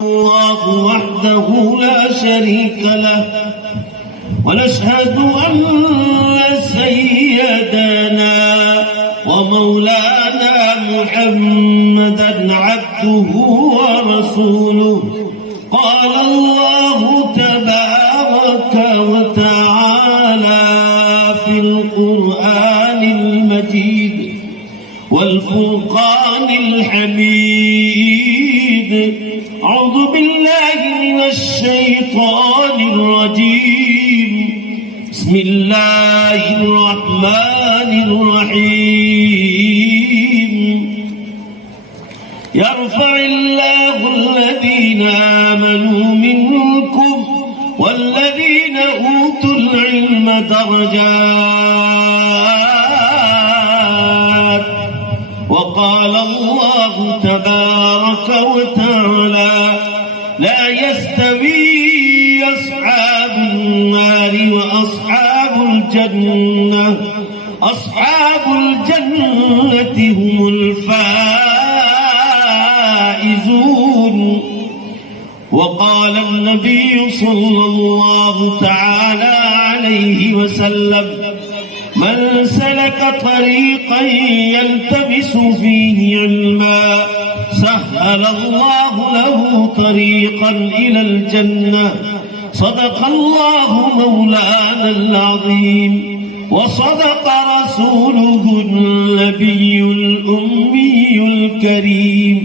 الله وحده لا شريك له ونشهد أن سيدنا ومولانا محمدا عبده ورسوله قال الله تبارك وتعالى في القرآن المجيد والفرقان الحميد أعوذ بالله من الشيطان الرجيم بسم الله الرحمن الرحيم يرفع الله الذين آمنوا منكم والذين أوتوا العلم درجات وقال الله تبارك وتعالى لا يستوي أصحاب النار وأصحاب الجنة أصحاب الجنة هم الفائزون وقال النبي صلى الله تعالى عليه وسلم من سلك طريقا يلتمس فيه علما سهل الله له طريقا إلى الجنة صدق الله مولانا العظيم وصدق رسوله النبي الأمي الكريم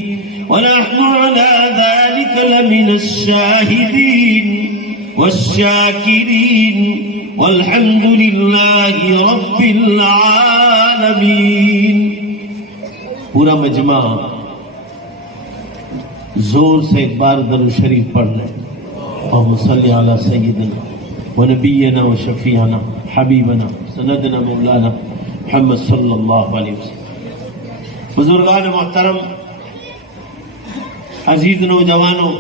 ونحن على ذلك لمن الشاهدين والشاكرين والحمد لله رب العالمين. پورا مجمع زور سے ایک بار درود شریف پڑھ لیں. اللهم صل على سيدنا ونبينا وشفيعنا حبيبنا سندنا مولانا محمد صلی اللہ علیہ وسلم. بزرگان محترم، عزیز نوجوانوں،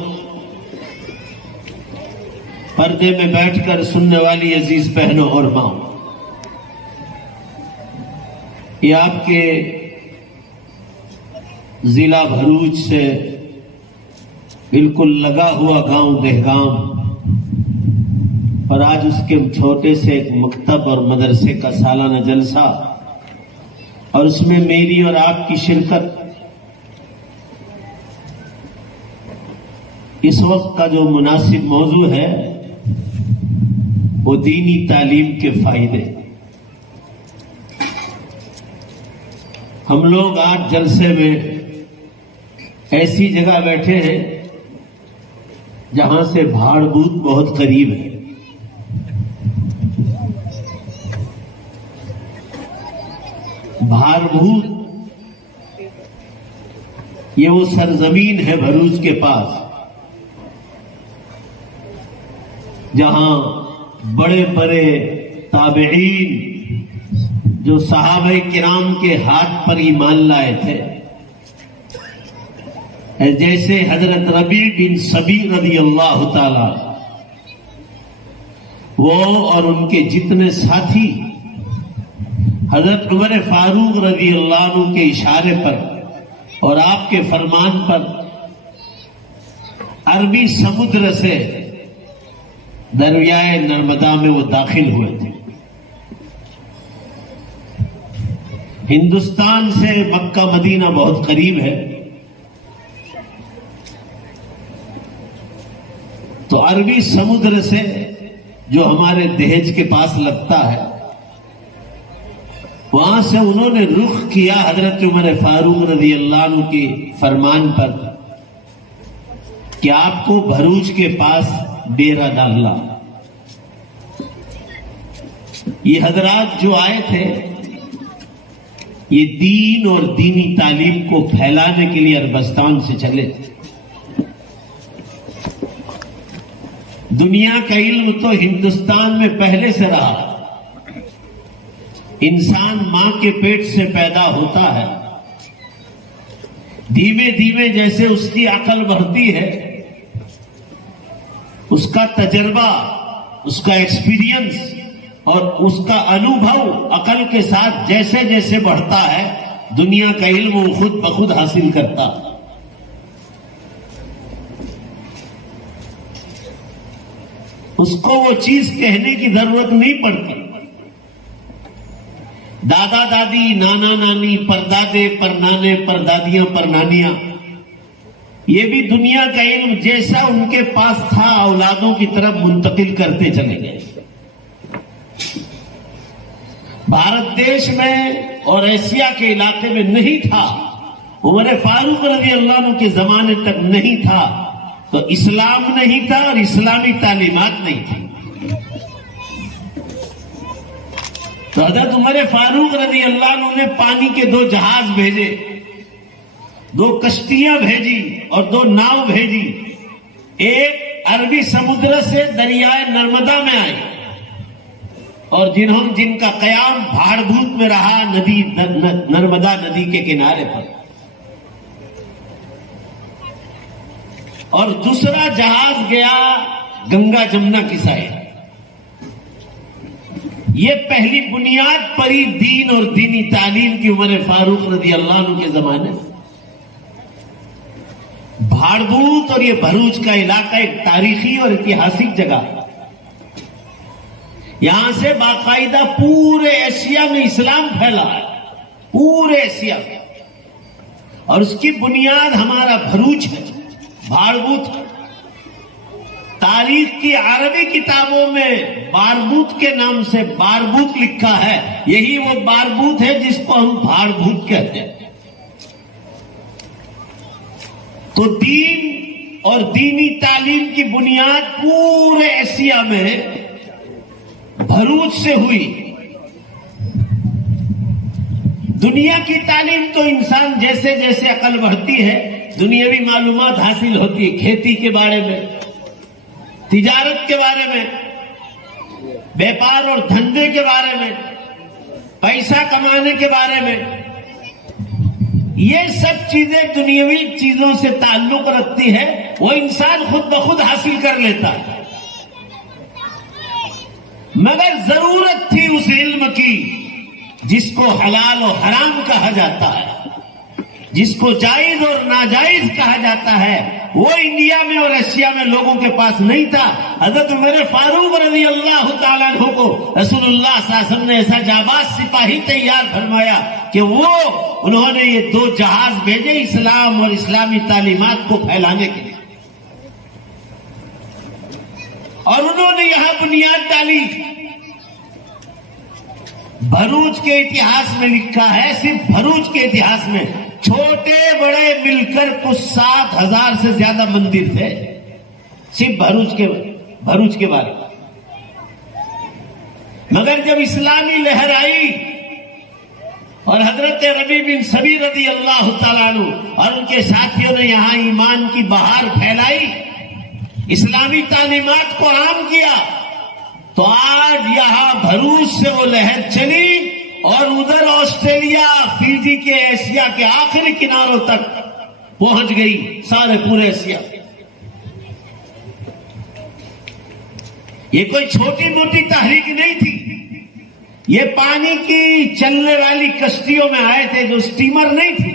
پردے میں بیٹھ کر سننے والی عزیز بہنوں اور ماں، یہ آپ کے ضلع بھروچ سے بالکل لگا ہوا گاؤں دہگام، اور آج اس کے چھوٹے سے ایک مکتب اور مدرسے کا سالانہ جلسہ، اور اس میں میری اور آپ کی شرکت. اس وقت کا جو مناسب موضوع ہے وہ دینی تعلیم کے فائدے. ہم لوگ آج جلسے میں ایسی جگہ بیٹھے ہیں جہاں سے بھاڑ بوت بہت قریب ہے. بھاڑ بوت یہ وہ سرزمین ہے بھروچ کے پاس جہاں بڑے بڑے تابعین جو صحابہ کرام کے ہاتھ پر ایمان لائے تھے، جیسے حضرت ربیع بن صبیح رضی اللہ تعالی، وہ اور ان کے جتنے ساتھی حضرت عمر فاروق رضی اللہ عنہ کے اشارے پر اور آپ کے فرمان پر عربی سمندر سے دریائے نرمدا میں وہ داخل ہوئے تھے. ہندوستان سے مکہ مدینہ بہت قریب ہے، تو عربی سمندر سے جو ہمارے دہیج کے پاس لگتا ہے، وہاں سے انہوں نے رخ کیا حضرت عمر فاروق رضی اللہ عنہ کے فرمان پر کہ آپ کو بھروچ کے پاس ڈیرا ڈالنا. یہ حضرات جو آئے تھے یہ دین اور دینی تعلیم کو پھیلانے کے لیے عربستان سے چلے تھے. دنیا کا علم تو ہندوستان میں پہلے سے رہا. انسان ماں کے پیٹ سے پیدا ہوتا ہے، دھیمے دھیمے جیسے اس کی عقل بڑھتی ہے، اس کا تجربہ، اس کا ایکسپیرینس اور اس کا انوبھو عقل کے ساتھ جیسے جیسے بڑھتا ہے دنیا کا علم وہ خود بخود حاصل کرتا. اس کو وہ چیز کہنے کی ضرورت نہیں پڑتی. دادا دادی، نانا نانی، پردادے پرنانے، پردادیاں پرنانیاں، یہ بھی دنیا کا علم جیسا ان کے پاس تھا اولادوں کی طرف منتقل کرتے چلے گئے. بھارت دیش میں اور ایشیا کے علاقے میں نہیں تھا، عمر فاروق رضی اللہ عنہ کے زمانے تک نہیں تھا، تو اسلام نہیں تھا اور اسلامی تعلیمات نہیں تھی. تو حضرت عمر فاروق رضی اللہ عنہ نے پانی کے 2 جہاز بھیجے، 2 کشتیاں بھیجی اور 2 ناؤ بھیجی. ایک عربی سمندر سے دریائے نرمدا میں آئی اور جن کا قیام بھاڑ بھوت میں رہا ندی نرمدا ندی کے کنارے پر. اور دوسرا جہاز گیا گنگا جمنا کی سائڈ. یہ پہلی بنیاد پڑی دین اور دینی تعلیم کی عمر فاروق رضی اللہ عنہ کے زمانے میں. بھاڑ بھوت اور یہ بھروچ کا علاقہ ایک تاریخی اور ایتہاسک جگہ ہے. یہاں سے باقاعدہ پورے ایشیا میں اسلام پھیلا ہے، پورے ایشیا میں، اور اس کی بنیاد ہمارا بھروچ ہے، بھاڑبوت ہے. تاریخ کی عربی کتابوں میں باربوت کے نام سے باربوت لکھا ہے. یہی وہ باربوت ہے جس کو ہم بھاڑبوت کہتے ہیں. تو دین اور دینی تعلیم کی بنیاد پورے ایشیا میں بھروچ سے ہوئی. دنیا کی تعلیم تو انسان جیسے جیسے عقل بڑھتی ہے دنیاوی معلومات حاصل ہوتی ہے، کھیتی کے بارے میں، تجارت کے بارے میں، بیپار اور دھندے کے بارے میں، پیسہ کمانے کے بارے میں. یہ سب چیزیں دنیاوی چیزوں سے تعلق رکھتی ہے، وہ انسان خود بخود حاصل کر لیتا ہے. مگر ضرورت تھی اس علم کی جس کو حلال و حرام کہا جاتا ہے، جس کو جائز اور ناجائز کہا جاتا ہے. وہ انڈیا میں اور ایشیا میں لوگوں کے پاس نہیں تھا. حضرت عمر فاروق رضی اللہ تعالیٰ عنہ کو رسول اللہ صلی اللہ علیہ وسلم نے ایسا جانباز سپاہی تیار فرمایا کہ انہوں نے یہ 2 جہاز بھیجے اسلام اور اسلامی تعلیمات کو پھیلانے کے لیے، اور انہوں نے یہاں بنیاد ڈالی. بھروچ کے اتہاس میں لکھا ہے، صرف بھروچ کے اتہاس میں چھوٹے بڑے مل کر کچھ 7,000 سے زیادہ مندر تھے، صرف بھروچ کے بارے میں. مگر جب اسلامی لہر آئی اور حضرت ربیع بن سبی رضی اللہ تعالیٰ عنہ اور ان کے ساتھیوں نے یہاں ایمان کی بہار پھیلائی، اسلامی تعلیمات کو عام کیا، تو آج یہاں بھروچ سے وہ لہر چلی اور ادھر آسٹریلیا، فیجی کے ایشیا کے آخری کناروں تک پہنچ گئی، سارے پورے ایشیا. یہ کوئی چھوٹی موٹی تحریک نہیں تھی. یہ پانی کی چلنے والی کشتیوں میں آئے تھے جو سٹیمر نہیں تھی.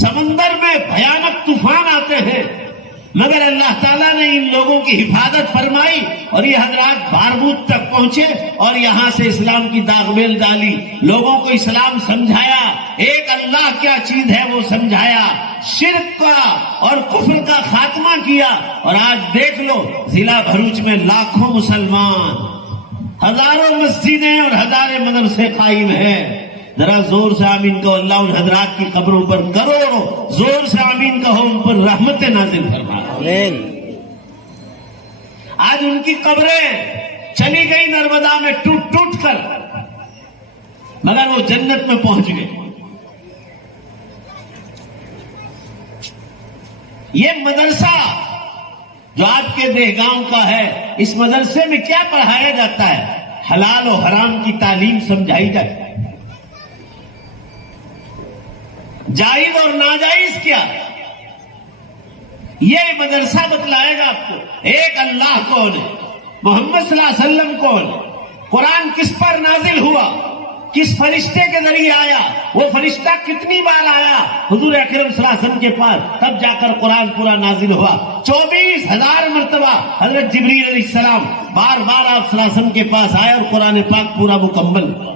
سمندر میں بھیانک طوفان آتے ہیں، مگر اللہ تعالیٰ نے ان لوگوں کی حفاظت فرمائی اور یہ حضرات باربوت تک پہنچے اور یہاں سے اسلام کی داغ میل ڈالی، لوگوں کو اسلام سمجھایا، ایک اللہ کیا چیز ہے وہ سمجھایا، شرک کا اور کفر کا خاتمہ کیا. اور آج دیکھ لو ضلع بھروچ میں لاکھوں مسلمان، ہزاروں مسجدیں اور ہزاریں مدرسے قائم ہیں. ذرا زور سے آمین کہو. اللہ ان حضرات کی قبروں پر کروڑوں زور سے آمین کہو، ان پر رحمت نازل فرما. آمین. آج ان کی قبریں چلی گئی نرمدا میں ٹوٹ ٹوٹ کر، مگر وہ جنت میں پہنچ گئے. یہ مدرسہ جو آپ کے دہگاؤں کا ہے، اس مدرسے میں کیا پڑھایا جاتا ہے؟ حلال و حرام کی تعلیم سمجھائی جاتی ہے. جائز اور ناجائز کیا، یہ مدرسہ بتلائے گا آپ کو. ایک اللہ کون ہے، محمد صلی اللہ علیہ وسلم کون ہے، قرآن کس پر نازل ہوا، کس فرشتے کے ذریعے آیا، وہ فرشتہ کتنی بار آیا حضور اکرم صلی اللہ علیہ وسلم کے پاس، تب جا کر قرآن پورا نازل ہوا۔ 24,000 مرتبہ حضرت جبریل علیہ السلام بار بار آپ صلی اللہ علیہ وسلم کے پاس آئے اور قرآن پاک پورا مکمل ہوا۔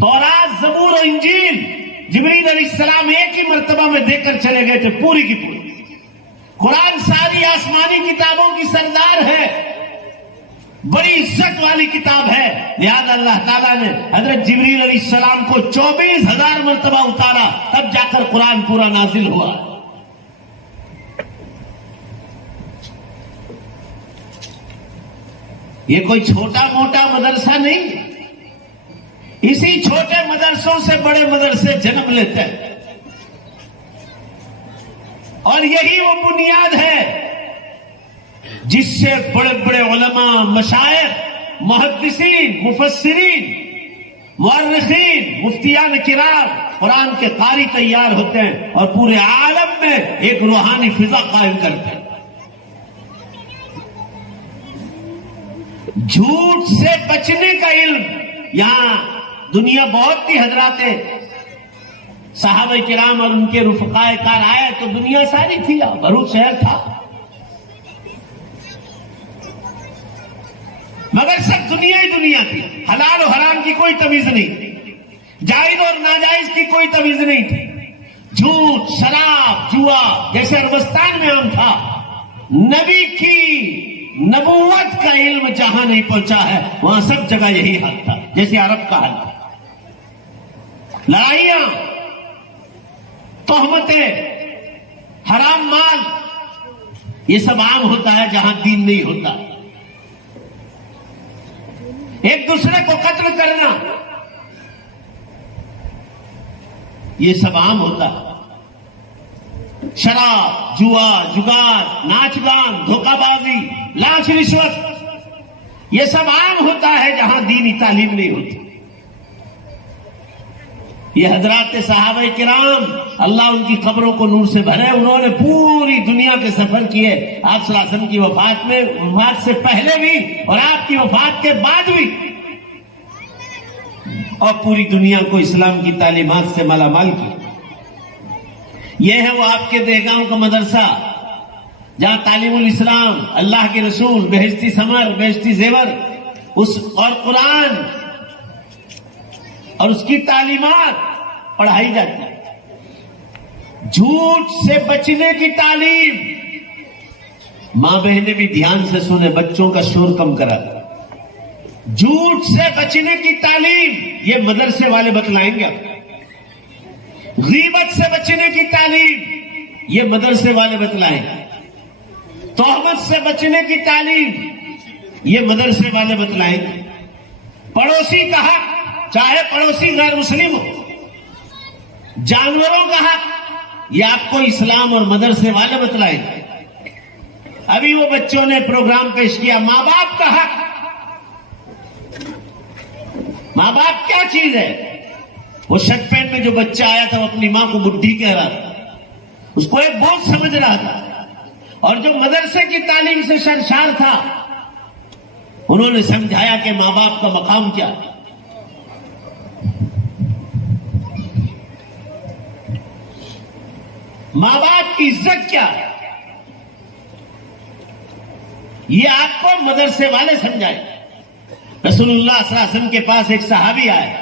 تورات، زبور اور انجیل جبریل علیہ السلام ایک ہی مرتبہ میں دے کر چلے گئے تھے، پوری کی پوری۔ قرآن ساری آسمانی کتابوں کی سردار ہے، بڑی عزت والی کتاب ہے، لہذا اللہ تعالیٰ نے حضرت جبریل علیہ السلام کو 24,000 مرتبہ اتارا، تب جا کر قرآن پورا نازل ہوا۔ یہ کوئی چھوٹا موٹا مدرسہ نہیں، اسی چھوٹے مدرسوں سے بڑے مدرسے جنم لیتے ہیں، اور یہی وہ بنیاد ہے جس سے بڑے بڑے علماء، مشائخ، محدثین، مفسرین، مؤرخین، مفتیان کرام، قرآن کے قاری تیار ہوتے ہیں اور پورے عالم میں ایک روحانی فضا قائم کرتے ہیں۔ جھوٹ سے بچنے کا علم یہاں دنیا بہت سی حضرات صحابہ کرام اور ان کے رفقائے کار آئے تو دنیا ساری تھی، بھروچ شہر تھا، مگر سب دنیا ہی دنیا تھی، حلال و حرام کی کوئی تمیز نہیں تھی، جائز اور ناجائز کی کوئی تمیز نہیں تھی، جھوٹ، شراب، جوا جیسے عربستان میں عام تھا۔ نبی کی نبوت کا علم جہاں نہیں پہنچا ہے وہاں سب جگہ یہی حال تھا، جیسے عرب کا حال تھا۔ لڑائیاں، تہمتیں، حرام مال، یہ سب عام ہوتا ہے جہاں دین نہیں ہوتا۔ ایک دوسرے کو قتل کرنا، یہ سب عام ہوتا ہے۔ شراب، جوا، جگار، ناچ گان، دھوکہ بازی، لانچ، رشوت، یہ سب عام ہوتا ہے جہاں دینی تعلیم نہیں ہوتی۔ یہ حضرات صحابہ کرام اللہ ان کی قبروں کو نور سے بھرے، انہوں نے پوری دنیا کے سفر کیے، آپ صلی اللہ علیہ وسلم کی وفات سے پہلے بھی اور آپ کی وفات کے بعد بھی، اور پوری دنیا کو اسلام کی تعلیمات سے مالا مال کیا۔ یہ ہے وہ آپ کے دہگاؤں کا مدرسہ جہاں تعلیم الاسلام، اللہ کے رسول، بہشتی ثمر، بہشتی زیور، اور قرآن اور اس کی تعلیمات پڑھائی جاتی ہے۔ جھوٹ سے بچنے کی تعلیم، ماں بہنیں بھی دھیان سے سنیں، بچوں کا شور کم کرا۔ جھوٹ سے بچنے کی تعلیم یہ مدرسے والے بتلائیں گے۔ غیبت سے بچنے کی تعلیم یہ مدرسے والے بتلائیں گے۔ تہمت سے بچنے کی تعلیم یہ مدرسے والے بتلائیں گے۔ پڑوسی کا حق، چاہے پڑوسی غیر مسلم ہو، جانوروں کا حق، یہ آپ کو اسلام اور مدرسے والے بتلائیں گے۔ ابھی وہ بچوں نے پروگرام پیش کیا، ماں باپ کا حق۔ ماں باپ کیا چیز ہے؟ وہ شرٹ پینٹ میں جو بچہ آیا تھا وہ اپنی ماں کو بڈھی کہہ رہا تھا، اس کو ایک بوجھ سمجھ رہا تھا، اور جو مدرسے کی تعلیم سے سرشار تھا انہوں نے سمجھایا کہ ماں باپ کا مقام کیا ہے۔ ماں باپ کی عزت کیا ہے، یہ آپ کو مدرسے والے سمجھائے۔ رسول اللہ صلی اللہ علیہ وسلم کے پاس ایک صحابی آئے،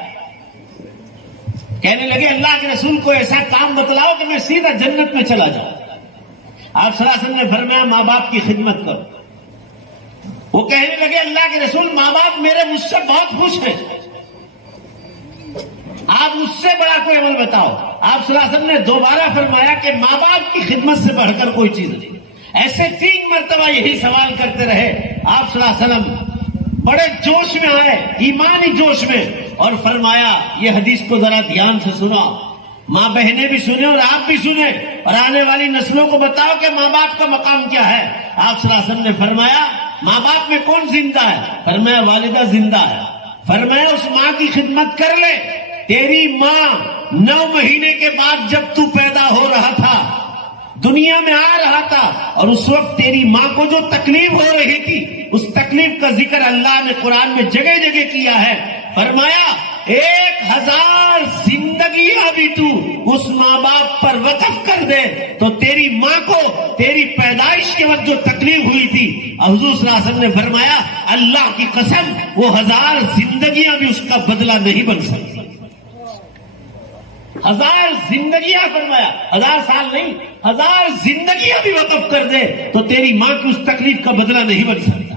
کہنے لگے اللہ کے رسول کو ایسا کام بتلاؤ کہ میں سیدھا جنت میں چلا جاؤں۔ آپ صلی اللہ علیہ وسلم نے فرمایا ماں باپ کی خدمت کرو۔ وہ کہنے لگے اللہ کے رسول ماں باپ میرے مجھ سے بہت خوش ہیں، آپ مجھ سے بڑا کوئی عمل بتاؤ۔ آپ صلی اللہ علیہ وسلم نے دوبارہ فرمایا کہ ماں باپ کی خدمت سے بڑھ کر کوئی چیز نہیں۔ ایسے 3 مرتبہ یہی سوال کرتے رہے۔ آپ صلی اللہ علیہ وسلم بڑے جوش میں آئے، ایمانی جوش میں، اور فرمایا یہ حدیث کو ذرا دھیان سے سنا، ماں بہنیں بھی سنیں اور آپ بھی سنیں، اور آنے والی نسلوں کو بتاؤ کہ ماں باپ کا مقام کیا ہے۔ آپ صلی اللہ علیہ وسلم نے فرمایا ماں باپ میں کون زندہ ہے؟ فرمایا والدہ زندہ ہے۔ فرمایا اس ماں کی خدمت کر لے، تیری ماں 9 مہینے کے بعد جب تو پیدا ہو رہا تھا، دنیا میں آ رہا تھا، اور اس وقت تیری ماں کو جو تکلیف ہو رہی تھی اس تکلیف کا ذکر اللہ نے قرآن میں جگہ جگہ کیا ہے. فرمایا 1000 زندگیاں بھی تو اس ماں باپ پر وقف کر دے تو تیری ماں کو تیری پیدائش کے وقت جو تکلیف ہوئی تھی حضور صلی اللہ علیہ وسلم نے فرمایا اللہ کی قسم وہ 1000 زندگیاں بھی اس کا بدلہ نہیں بن سکتی. 1000 زندگیاں فرمایا، 1000 سال نہیں، 1000 زندگیاں بھی وقف کر دے تو تیری ماں کی اس تکلیف کا بدلہ نہیں بن سکتا.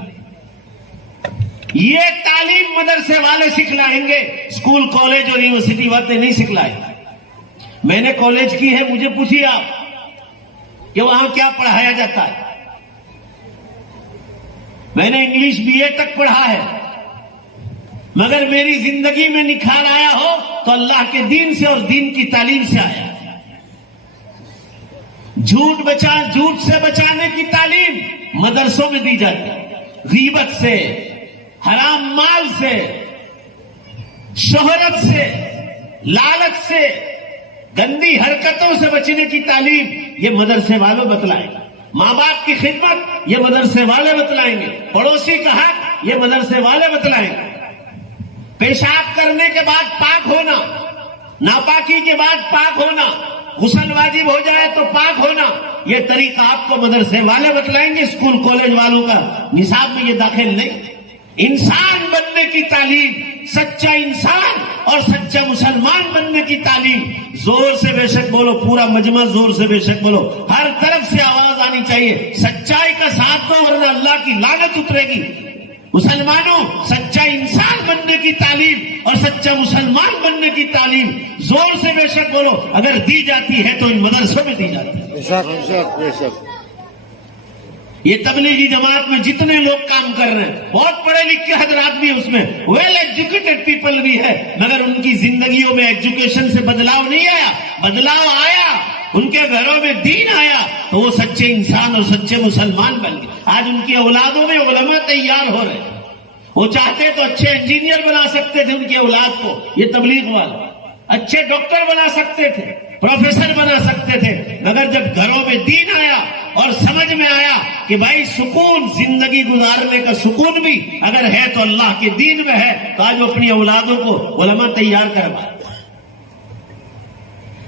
یہ تعلیم مدرسے والے سکھلائیں گے، اسکول کالج اور یونیورسٹی والے نہیں سکھلائیں. میں نے کالج کی ہے، مجھے پوچھیے آپ کہ وہاں کیا پڑھایا جاتا ہے. میں نے انگلش BA تک پڑھا ہے، مگر میری زندگی میں نکھار آیا ہو تو اللہ کے دین سے اور دین کی تعلیم سے آیا. جھوٹ سے بچانے کی تعلیم مدرسوں میں دی جاتی ہے، غیبت سے، حرام مال سے، شہرت سے، لالچ سے، گندی حرکتوں سے بچنے کی تعلیم یہ مدرسے والوں بتلائیں گے. ماں باپ کی خدمت یہ مدرسے والے بتلائیں گے. پڑوسی کا حق یہ مدرسے والے بتلائیں گے. پیشاب کرنے کے بعد پاک ہونا، ناپاکی کے بعد پاک ہونا، غسل واجب ہو جائے تو پاک ہونا، یہ طریقہ آپ کو مدرسے والے بتلائیں گے. اسکول کالج والوں کا نصاب میں یہ داخل نہیں. انسان بننے کی تعلیم، سچا انسان اور سچا مسلمان بننے کی تعلیم. زور سے بے شک بولو، پورا مجمع زور سے بے شک بولو، ہر طرف سے آواز آنی چاہیے. سچائی کا ساتھ دو ورنہ اللہ کی لعنت اترے گی. مسلمانوں، سچا انسان بننے کی تعلیم اور سچا مسلمان بننے کی تعلیم زور سے بے شک بولو اگر دی جاتی ہے تو ان مدرسوں میں دی جاتی ہے. بے شک بے شک. یہ تبلیغی جماعت میں جتنے لوگ کام کر رہے ہیں بہت پڑھے لکھے حضرات بھی اس میں، ویل ایجوکیٹڈ پیپل بھی ہے، مگر ان کی زندگیوں میں ایجوکیشن سے بدلاؤ نہیں آیا. بدلاؤ آیا، ان کے گھروں میں دین آیا تو وہ سچے انسان اور سچے مسلمان بن گئے. آج ان کی اولادوں میں علماء تیار ہو رہے ہیں. وہ چاہتے تو اچھے انجینئر بنا سکتے تھے ان کی اولاد کو، یہ تبلیغ والے اچھے ڈاکٹر بنا سکتے تھے، پروفیسر بنا سکتے تھے، مگر جب گھروں میں دین آیا اور سمجھ میں آیا کہ بھائی سکون، زندگی گزارنے کا سکون بھی اگر ہے تو اللہ کے دین میں ہے، تو آج وہ اپنی اولادوں کو علماء تیار کروا.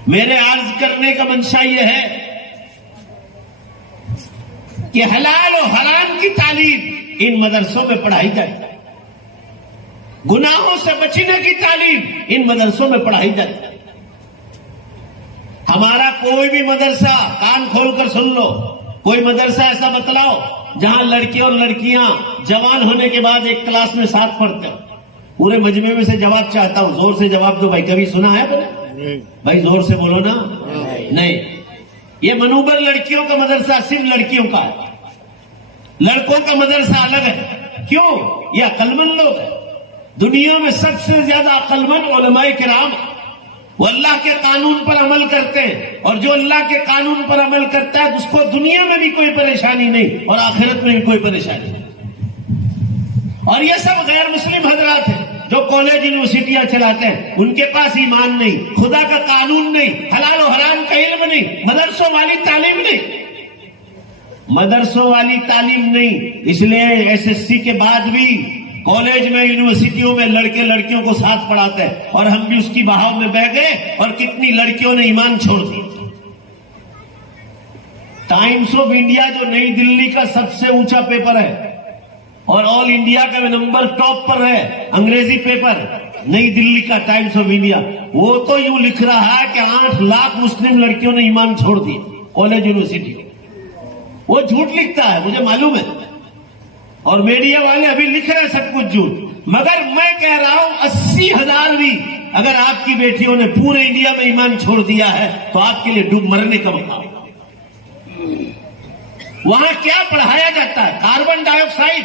میرے عرض کرنے کا منشا یہ ہے کہ حلال و حرام کی تعلیم ان مدرسوں میں پڑھائی جائے. گناہوں سے بچنے کی تعلیم ان مدرسوں میں پڑھائی جائے. ہمارا کوئی بھی مدرسہ، کان کھول کر سن لو، کوئی مدرسہ ایسا بتلاؤ جہاں لڑکے اور لڑکیاں جوان ہونے کے بعد ایک کلاس میں ساتھ پڑھتے ہو. پورے مجمع میں سے جواب چاہتا ہوں، زور سے جواب دو بھائی. کبھی سنا ہے بھائی؟ زور سے بولو نا. نہیں. یہ منوبر لڑکیوں کا مدرسہ صرف لڑکیوں کا ہے، لڑکوں کا مدرسہ الگ ہے. کیوں؟ یہ عقل مند لوگ ہیں. دنیا میں سب سے زیادہ عقل مند علماء کرام، وہ اللہ کے قانون پر عمل کرتے ہیں، اور جو اللہ کے قانون پر عمل کرتا ہے اس کو دنیا میں بھی کوئی پریشانی نہیں اور آخرت میں بھی کوئی پریشانی نہیں. اور یہ سب غیر مسلم حضرات ہیں جو کالج یونیورسٹیاں چلاتے ہیں، ان کے پاس ایمان نہیں، خدا کا قانون نہیں، حلال و حرام کا علم نہیں، مدرسوں والی تعلیم نہیں. مدرسوں والی تعلیم نہیں، اس لیے SSC کے بعد بھی کالج میں، یونیورسٹیوں میں لڑکے لڑکیوں کو ساتھ پڑھاتے ہیں، اور ہم بھی اس کی بہاؤ میں بہ گئے اور کتنی لڑکیوں نے ایمان چھوڑ دی. ٹائمز آف انڈیا جو نئی دلی کا سب سے اونچا پیپر ہے اور آل انڈیا کا نمبر ٹاپ پر ہے، انگریزی پیپر نئی دلی کا ٹائمز آف انڈیا، وہ تو یوں لکھ رہا ہے کہ 8 لاکھ مسلم لڑکیوں نے ایمان چھوڑ دی کالج یونیورسٹی. وہ جھوٹ لکھتا ہے، مجھے معلوم ہے، اور میڈیا والے ابھی لکھ رہے ہیں سب کچھ جھوٹ، مگر میں کہہ رہا ہوں 80,000 بھی اگر آپ کی بیٹیوں نے پورے انڈیا میں ایمان چھوڑ دیا ہے تو آپ کے لیے ڈوب مرنے کا مقام. وہاں کیا پڑھایا جاتا ہے؟ کاربن ڈائی آکسائڈ،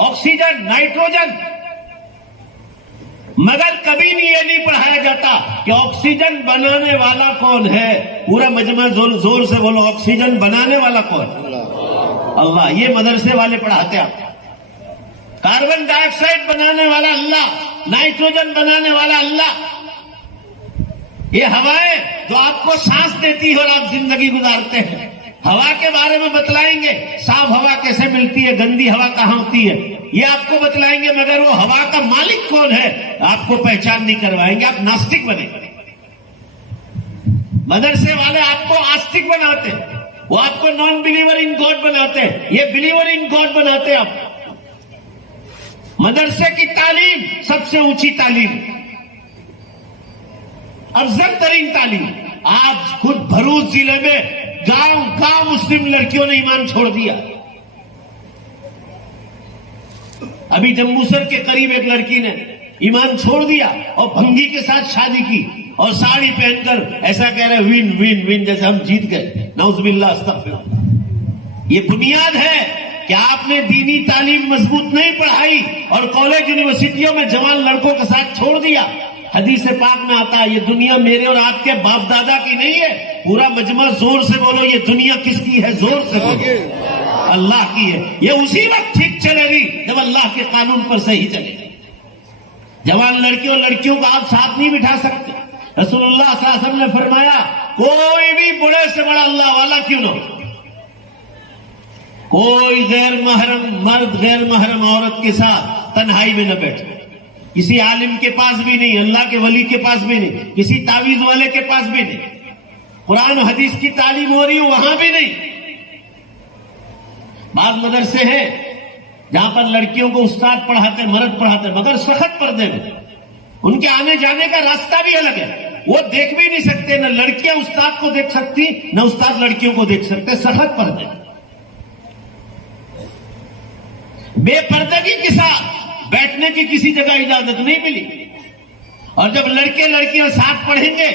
آکسیجن، نائٹروجن، مگر کبھی بھی یہ نہیں پڑھایا جاتا کہ آکسیجن بنانے والا کون ہے. پورا مجمع زور سے بولو، آکسیجن بنانے والا کون؟ اللہ. یہ مدرسے والے پڑھاتے ہیں. کاربن ڈائی آکسائڈ بنانے والا اللہ، نائٹروجن بنانے والا اللہ. یہ ہوائیں جو آپ کو سانس دیتی ہے اور آپ زندگی گزارتے ہیں، ہوا کے بارے میں بتلائیں گے، صاف ہوا کیسے ملتی ہے، گندی ہوا کہاں ہوتی ہے، یہ آپ کو بتلائیں گے، مگر وہ ہوا کا مالک کون ہے آپ کو پہچان نہیں کروائیں گے، آپ ناستک بنیں گے۔ مدرسے والے آپ کو آستک بناتے، وہ آپ کو نان بلیور ان گاڈ بناتے، یہ بلیور ان گاڈ بناتے۔ آپ مدرسے کی تعلیم سب سے اونچی تعلیم، افضل ترین تعلیم۔ آج خود بھروچ ضلع میں گاؤں مسلم لڑکیوں نے ایمان چھوڑ دیا۔ ابھی جمبوسر کے قریب ایک لڑکی نے ایمان چھوڑ دیا اور بھنگی کے ساتھ شادی کی، اور ساڑی پہن کر ایسا کہہ رہے ون ون ون جیسے ہم جیت گئے، نعوذ باللہ استغفر اللہ۔ یہ بنیاد ہے کہ آپ نے دینی تعلیم مضبوط نہیں پڑھائی اور کالج یونیورسٹیوں میں جوان لڑکوں کے ساتھ چھوڑ دیا۔ حدیث پاک میں آتا ہے یہ دنیا میرے اور آپ کے باپ دادا کی نہیں ہے۔ پورا مجمع زور سے بولو، یہ دنیا کس کی ہے؟ زور سے بولو، اللہ کی ہے۔ یہ اسی وقت ٹھیک چلے گی جب اللہ کے قانون پر صحیح چلے گی۔ جوان لڑکیوں کو آپ ساتھ نہیں بٹھا سکتے۔ رسول اللہ صلی اللہ علیہ وسلم نے فرمایا کوئی بھی بڑے سے بڑا اللہ والا کیوں نہ ہو، کوئی غیر محرم مرد غیر محرم عورت کے ساتھ تنہائی میں نہ بیٹھے، کسی عالم کے پاس بھی نہیں، اللہ کے ولی کے پاس بھی نہیں، کسی تعویذ والے کے پاس بھی نہیں، قرآن و حدیث کی تعلیم ہو رہی ہو وہاں بھی نہیں۔ بعض مدرسے ہیں جہاں پر لڑکیوں کو استاد پڑھاتے، مرد پڑھاتے، مگر سخت پردے میں، ان کے آنے جانے کا راستہ بھی الگ ہے، وہ دیکھ بھی نہیں سکتے، نہ لڑکیاں استاد کو دیکھ سکتی نہ استاد لڑکیوں کو دیکھ سکتے، سخت پردے، بے پردگی کے ساتھ بیٹھنے کی کسی جگہ اجازت نہیں ملی۔ اور جب لڑکے لڑکیاں ساتھ پڑھیں گے،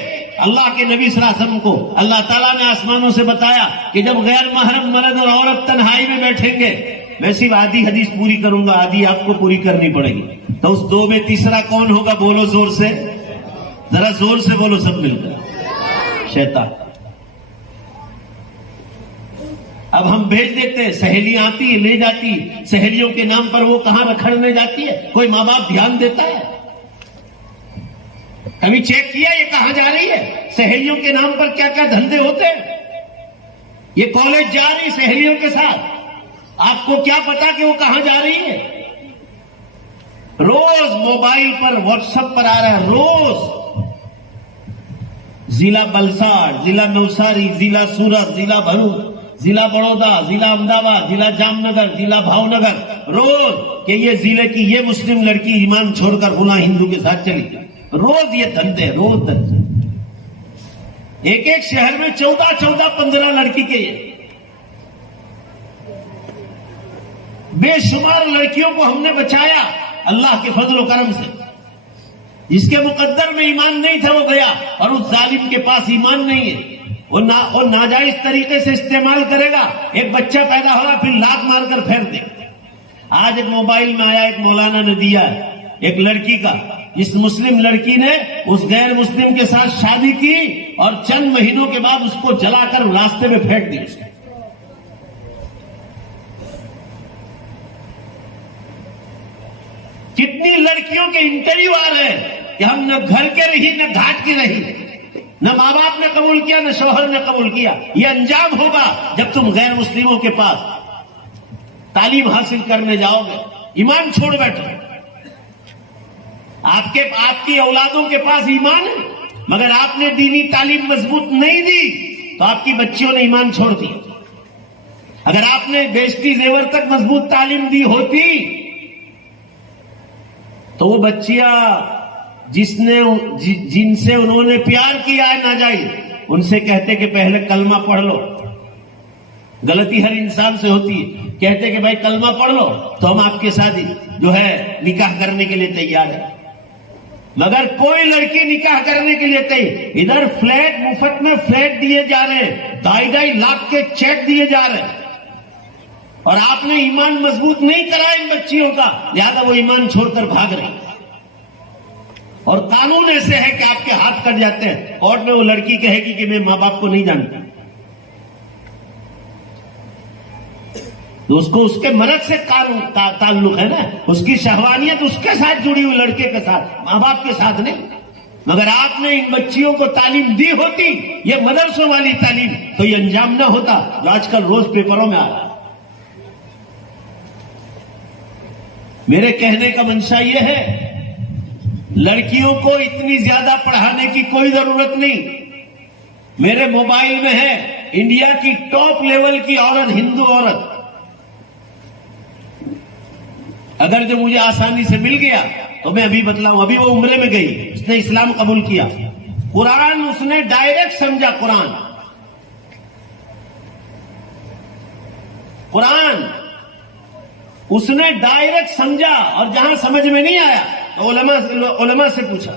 اللہ کے نبی صلی اللہ علیہ وسلم کو اللہ تعالیٰ نے آسمانوں سے بتایا کہ جب غیر محرم مرد اور عورت تنہائی میں بیٹھیں گے، میں صرف آدھی حدیث پوری کروں گا، آدھی آپ کو پوری کرنی پڑے گی، تو اس دو میں تیسرا کون ہوگا؟ بولو زور سے، ذرا زور سے بولو سب مل کر، شیطان۔ اب ہم بھیج دیتے ہیں، سہیلیاں آتی ہیں لے جاتی، سہیلیوں کے نام پر وہ کہاں رکھڑنے جاتی ہے، کوئی ماں باپ دھیان دیتا ہے؟ کبھی چیک کیا یہ کہاں جا رہی ہے؟ سہیلیوں کے نام پر کیا کیا دھندے ہوتے ہیں؟ یہ کالج جا رہی سہیلیوں کے ساتھ، آپ کو کیا پتا کہ وہ کہاں جا رہی ہے؟ روز موبائل پر واٹس ایپ پر آ رہا ہے، روز ضلع بلساڑ، ضلع نوساری، ضلع سورت، ضلع بھروچ، ضلع بڑودا، ضلع احمدآباد، ضلع جام نگر، ضلع بھاؤ نگر، روز کہ یہ ضلع کی یہ مسلم لڑکی ایمان چھوڑ کر فلاں ہندو کے ساتھ چلی گئی، روز یہ دھندے، روز دھندے، ایک ایک شہر میں 14-15 لڑکی کے بے شمار لڑکیوں کو ہم نے بچایا اللہ کے فضل و کرم سے۔ جس کے مقدر میں ایمان نہیں تھا وہ گیا، اور اس ظالم کے پاس ایمان نہیں ہے، وہ ناجائز طریقے سے استعمال کرے گا، ایک بچہ پیدا ہوگا پھر لات مار کر پھیر دے۔ آج ایک موبائل میں آیا، ایک مولانا نے دیا ایک لڑکی کا، اس مسلم لڑکی نے اس غیر مسلم کے ساتھ شادی کی اور چند مہینوں کے بعد اس کو جلا کر راستے میں پھینک دی۔ اس کتنی لڑکیوں کے انٹرویو آ رہے ہیں کہ ہم نہ گھر کے رہی نہ گھاٹ کی رہی، نہ ماں باپ نے قبول کیا نہ شوہر نے قبول کیا۔ یہ انجام ہوگا جب تم غیر مسلموں کے پاس تعلیم حاصل کرنے جاؤ گے، ایمان چھوڑ بیٹھو۔ آپ کی اولادوں کے پاس ایمان ہے، مگر آپ نے دینی تعلیم مضبوط نہیں دی تو آپ کی بچیوں نے ایمان چھوڑ دی۔ اگر آپ نے بیشتی زیور تک مضبوط تعلیم دی ہوتی تو وہ بچیاں جن سے انہوں نے پیار کیا ہے ناجائز، ان سے کہتے کہ پہلے کلمہ پڑھ لو۔ غلطی ہر انسان سے ہوتی ہے، کہتے کہ بھائی کلمہ پڑھ لو تو ہم آپ کے ساتھ جو ہے نکاح کرنے کے لیے تیار ہیں، مگر کوئی لڑکی نکاح کرنے کے لیے تیار۔ ادھر فلیٹ مفت میں فلیٹ دیے جا رہے ہیں، 2.5 لاکھ کے چیک دیے جا رہے ہیں، اور آپ نے ایمان مضبوط نہیں کرا ان بچیوں کا، لہذا وہ ایمان چھوڑ کر بھاگ رہے ہیں۔ اور قانون ایسے ہے کہ آپ کے ہاتھ کٹ جاتے ہیں، کورٹ میں وہ لڑکی کہے گی کہ میں ماں باپ کو نہیں جانتا، تو اس کو اس کے مرد سے تعلق ہے نا، اس کی شہوانیت اس کے ساتھ جڑی ہوئی، لڑکے کے ساتھ، ماں باپ کے ساتھ نہیں۔ مگر آپ نے ان بچیوں کو تعلیم دی ہوتی، یہ مدرسوں والی تعلیم، تو یہ انجام نہ ہوتا جو آج کل روز پیپروں میں آ رہا ہے۔ میرے کہنے کا منشا یہ ہے، لڑکیوں کو اتنی زیادہ پڑھانے کی کوئی ضرورت نہیں۔ میرے موبائل میں ہے انڈیا کی ٹاپ لیول کی عورت، ہندو عورت، اگر جو مجھے آسانی سے مل گیا تو میں ابھی بتلاؤں۔ ابھی وہ عمرے میں گئی، اس نے اسلام قبول کیا، قرآن اس نے ڈائریکٹ سمجھا، قرآن اس نے ڈائریکٹ سمجھا، اور جہاں سمجھ میں نہیں آیا تو علماء سے پوچھا۔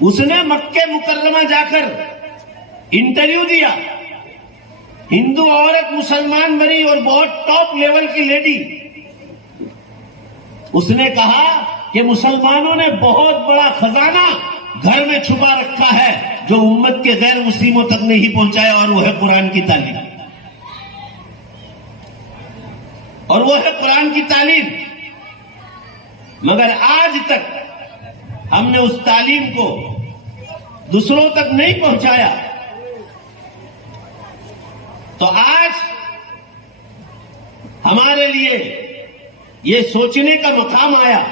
اس نے مکہ مکرمہ جا کر انٹرویو دیا، ہندو عورت مسلمان بنی اور بہت ٹاپ لیول کی لیڈی۔ اس نے کہا کہ مسلمانوں نے بہت بڑا خزانہ گھر میں چھپا رکھا ہے جو امت کے غیر مسلموں تک نہیں پہنچایا، اور وہ ہے قرآن کی تعلیم، اور وہ ہے قرآن کی تعلیم۔ مگر آج تک ہم نے اس تعلیم کو دوسروں تک نہیں پہنچایا، تو آج ہمارے لیے یہ سوچنے کا مقام آیا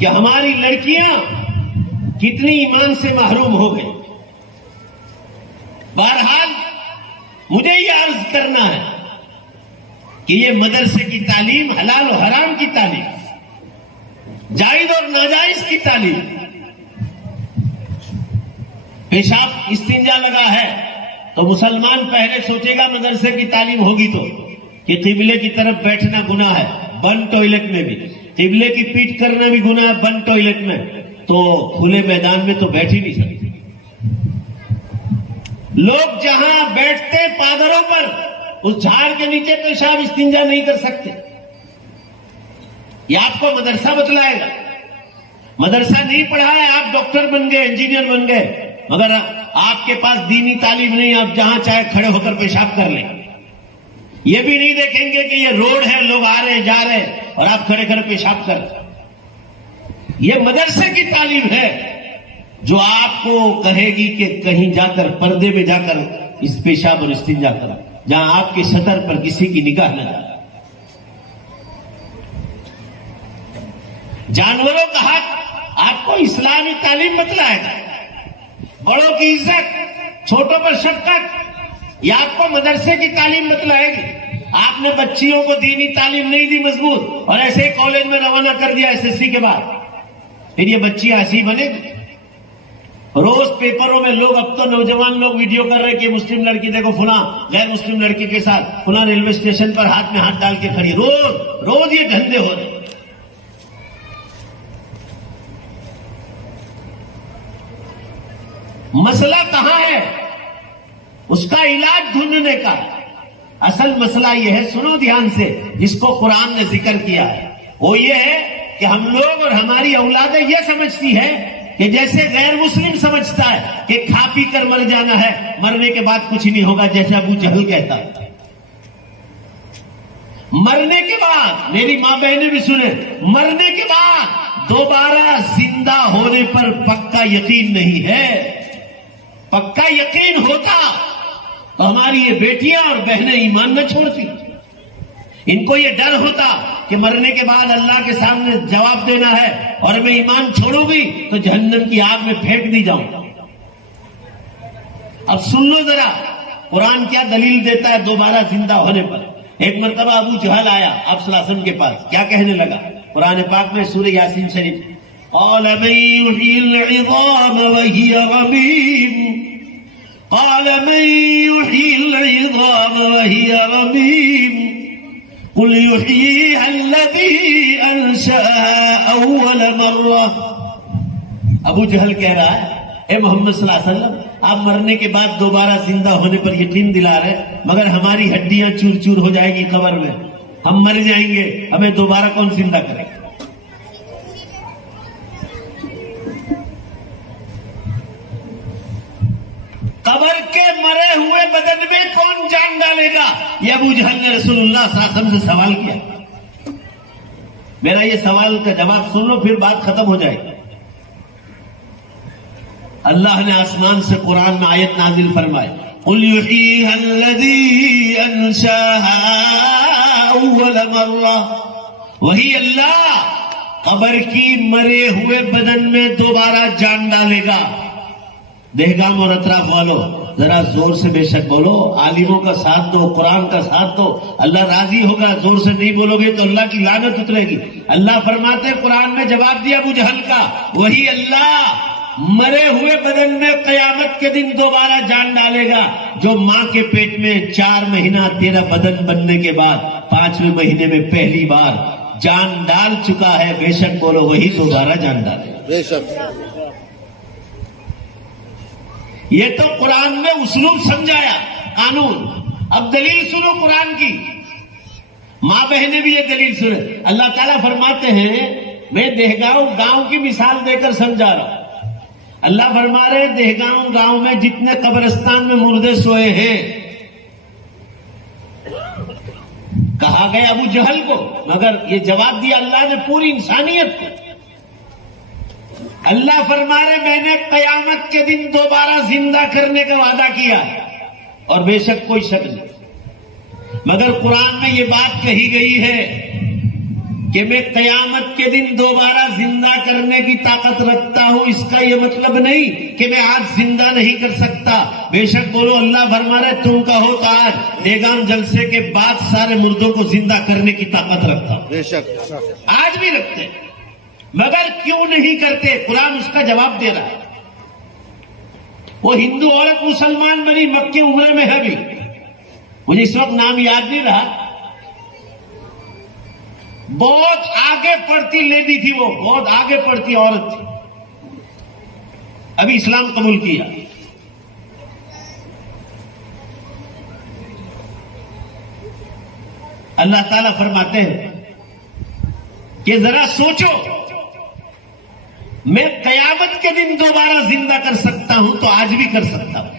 کہ ہماری لڑکیاں کتنی ایمان سے محروم ہو گئی۔ بہرحال مجھے یہ عرض کرنا ہے کہ یہ مدرسے کی تعلیم، حلال و حرام کی تعلیم، جائز اور ناجائز کی تعلیم، پیشاب استنجا لگا ہے تو مسلمان پہلے سوچے گا مدرسے کی تعلیم ہوگی تو کہ قبلے کی طرف بیٹھنا گناہ ہے، بند ٹوائلٹ میں بھی، قبلے کی پیٹ کرنا بھی گناہ ہے بند ٹوائلٹ میں، تو کھلے میدان میں تو بیٹھ ہی نہیں سکتے۔ لوگ جہاں بیٹھتے پادروں پر، اس جھاڑ کے نیچے پیشاب استنجا نہیں کر سکتے۔ یہ آپ کو مدرسہ بتلائے گا؟ مدرسہ نہیں پڑھا ہے، آپ ڈاکٹر بن گئے، انجینئر بن گئے، مگر آپ کے پاس دینی تعلیم نہیں، آپ جہاں چاہے کھڑے ہو کر پیشاب کر لیں۔ یہ بھی نہیں دیکھیں گے کہ یہ روڈ ہے، لوگ آ رہے جا رہے اور آپ کھڑے کھڑے پیشاب کر۔ یہ مدرسے کی تعلیم ہے جو آپ کو کہے گی کہ کہیں جا کر پردے میں جا کر اس پیشاب اور استنجا کر، جہاں آپ کے سطر پر کسی کی نگاہ نہ جائے۔ جانوروں کا حق آپ کو اسلامی تعلیم بتلائے گا، بڑوں کی عزت، چھوٹوں پر شفقت، یہ آپ کو مدرسے کی تعلیم بتلائے گی۔ آپ نے بچیوں کو دینی تعلیم نہیں دی مضبوط، اور ایسے کالج میں روانہ کر دیا SSC کے بعد، پھر یہ بچی ایسی بنے گی۔ روز پیپروں میں لوگ، اب تو نوجوان لوگ ویڈیو کر رہے ہیں کہ مسلم لڑکی دیکھو فلاں غیر مسلم لڑکی کے ساتھ فلاں ریلوے اسٹیشن پر ہاتھ میں ہاتھ ڈال کے کھڑی، روز یہ دھندے ہو رہے۔ مسئلہ کہاں ہے؟ اس کا علاج ڈھونڈنے کا۔ اصل مسئلہ یہ ہے، سنو دھیان سے، جس کو قرآن نے ذکر کیا ہے، وہ یہ ہے کہ ہم لوگ اور ہماری اولادیں یہ سمجھتی ہے کہ جیسے غیر مسلم سمجھتا ہے کہ کھا پی کر مر جانا ہے، مرنے کے بعد کچھ نہیں ہوگا، جیسے ابو جہل کہتا ہے۔ مرنے کے بعد، میری ماں بہنیں بھی سنیں، مرنے کے بعد دوبارہ زندہ ہونے پر پکا یقین نہیں ہے۔ پکا یقین ہوتا تو ہماری یہ بیٹیاں اور بہنیں ایمان نہ چھوڑتی۔ ان کو یہ ڈر ہوتا کہ مرنے کے بعد اللہ کے سامنے جواب دینا ہے، اور میں ایمان چھوڑوں گی تو جہنم کی آگ میں پھینک دی جاؤں۔ اب سن لو ذرا قرآن کیا دلیل دیتا ہے دوبارہ زندہ ہونے پر۔ ایک مرتبہ ابو جہل آیا آپ صلی اللہ علیہ وسلم کے پاس، کیا کہنے لگا؟ قرآن پاک میں سورہ یاسین شریف، قال من يحيي العظام وهي رميم، قال من يحيي العظام وهي رميم، قل يحييها الذي انشأها اول مرة۔ ابو جہل کہہ رہا ہے، اے محمد صلی اللہ علیہ وسلم، آپ مرنے کے بعد دوبارہ زندہ ہونے پر یقین دلا رہے، مگر ہماری ہڈیاں چور چور ہو جائے گی قبر میں، ہم مر جائیں گے، ہمیں دوبارہ کون زندہ کرے گا؟ قبر کے مرے ہوئے بدن میں کون جان ڈالے گا؟ یہ ابو جہل نے رسول اللہ صلی اللہ علیہ وسلم سے سوال کیا۔ میرا یہ سوال کا جواب سن لو پھر بات ختم ہو جائے گی. اللہ نے آسمان سے قرآن میں آیت نازل فرمائے قُلْ يُحْيِيهَا الَّذِي أَنشَاهَا أَوَّلَ مَرَّةٍ. وہی اللہ قبر کی مرے ہوئے بدن میں دوبارہ جان ڈالے گا. دہگام اور اطراف والو ذرا زور سے بے شک بولو, عالموں کا ساتھ دو, قرآن کا ساتھ دو, اللہ راضی ہوگا. زور سے نہیں بولو گے تو اللہ کی لعنت اترے گی. اللہ فرماتے ہیں قرآن میں جواب دیا ابو جہل کا, وہی اللہ مرے ہوئے بدن میں قیامت کے دن دوبارہ جان ڈالے گا. جو ماں کے پیٹ میں 4 مہینہ تیرا بدن بننے کے بعد 5ویں مہینے میں پہلی بار جان ڈال چکا ہے, بے شک بولو وہی دوبارہ جان ڈالے گا. بے شک. یہ تو قرآن میں اسلوب سمجھایا, قانون. اب دلیل سنو قرآن کی. ماں بہنیں بھی یہ دلیل سنے. اللہ تعالیٰ فرماتے ہیں, میں دہگاؤں گاؤں کی مثال دے کر سمجھا رہا ہوں. اللہ فرما رہے دہگاؤں گاؤں میں جتنے قبرستان میں مردے سوئے ہیں, کہا گیا ابو جہل کو, مگر یہ جواب دیا اللہ نے پوری انسانیت کو. اللہ فرما رہے میں نے قیامت کے دن دوبارہ زندہ کرنے کا وعدہ کیا ہے, اور بے شک کوئی شک نہیں. مگر قرآن میں یہ بات کہی گئی ہے کہ میں قیامت کے دن دوبارہ زندہ کرنے کی طاقت رکھتا ہوں. اس کا یہ مطلب نہیں کہ میں آج زندہ نہیں کر سکتا. بے شک بولو اللہ فرما رہے تم کہو تو آج دیگام جلسے کے بعد سارے مردوں کو زندہ کرنے کی طاقت رکھتا ہوں. بے شک. آج بھی رکھتے, مگر کیوں نہیں کرتے؟ قرآن اس کا جواب دے رہا ہے. وہ ہندو عورت مسلمان بنی, مکے عمرے میں ہے بھی, مجھے اس وقت نام یاد نہیں رہا. بہت آگے پڑھتی لیڈی تھی, وہ بہت آگے پڑھتی عورت تھی, ابھی اسلام قبول کیا. اللہ تعالیٰ فرماتے ہیں کہ ذرا سوچو, میں قیامت کے دن دوبارہ زندہ کر سکتا ہوں تو آج بھی کر سکتا ہوں,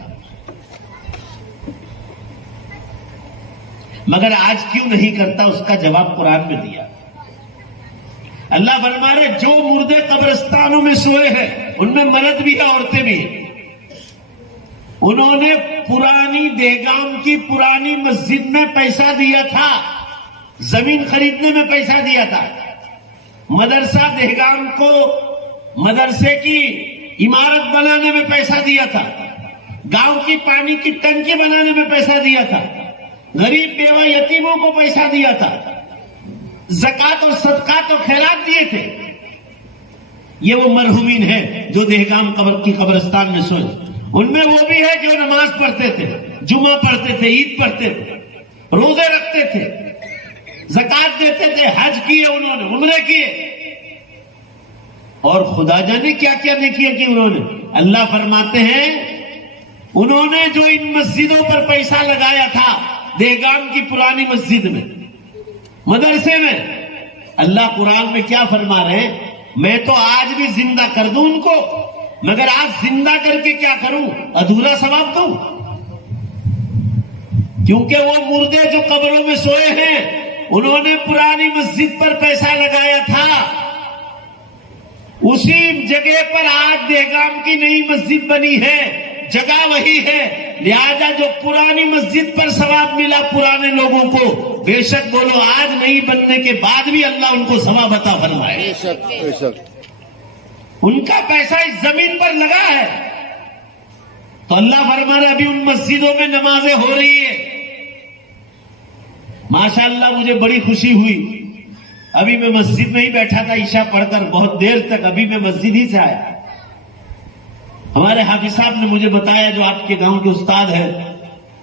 مگر آج کیوں نہیں کرتا اس کا جواب قرآن میں دیا. اللہ فرما رہے جو مردے قبرستانوں میں سوئے ہیں ان میں مرد بھی ہے عورتیں بھی ہیں. انہوں نے پرانی دہگام کی پرانی مسجد میں پیسہ دیا تھا, زمین خریدنے میں پیسہ دیا تھا, مدرسہ دہگام کو مدرسے کی عمارت بنانے میں پیسہ دیا تھا, گاؤں کی پانی کی ٹنکی بنانے میں پیسہ دیا تھا, غریب بیوہ یتیموں کو پیسہ دیا تھا, زکات اور صدقات اور خیرات دیے تھے. یہ وہ مرحومین ہیں جو دہگام کی قبرستان میں سوئے. ان میں وہ بھی ہے جو نماز پڑھتے تھے, جمعہ پڑھتے تھے, عید پڑھتے تھے, روزے رکھتے تھے, زکات دیتے تھے, حج کیے انہوں نے, عمرے کیے, اور خدا جانے کیا کیا نیکیاں کی انہوں نے. اللہ فرماتے ہیں انہوں نے جو ان مسجدوں پر پیسہ لگایا تھا, دہگام کی پرانی مسجد میں, مدرسے میں, اللہ قرآن میں کیا فرما رہے ہیں, میں تو آج بھی زندہ کر دوں ان کو, مگر آج زندہ کر کے کیا کروں, ادھورا ثواب دوں. کیونکہ وہ مردے جو قبروں میں سوئے ہیں انہوں نے پرانی مسجد پر پیسہ لگایا تھا, اسی جگہ پر آج دہگام کی نئی مسجد بنی ہے, جگہ وہی ہے, لہذا جو پرانی مسجد پر ثواب ملا پرانے لوگوں کو, بے شک بولو آج نہیں بننے کے بعد بھی اللہ ان کو ثواب عطا فرمائے. بے شک. بے شک. ان کا پیسہ اس زمین پر لگا ہے, تو اللہ فرما رہا ابھی ان مسجدوں میں نمازیں ہو رہی ہے. ماشاءاللہ مجھے بڑی خوشی ہوئی, ابھی میں مسجد میں ہی بیٹھا تھا عشاء پڑھ کر بہت دیر تک, ابھی میں مسجد ہی سے آیا. ہمارے حافظ صاحب نے مجھے بتایا جو آپ کے گاؤں کے استاد ہیں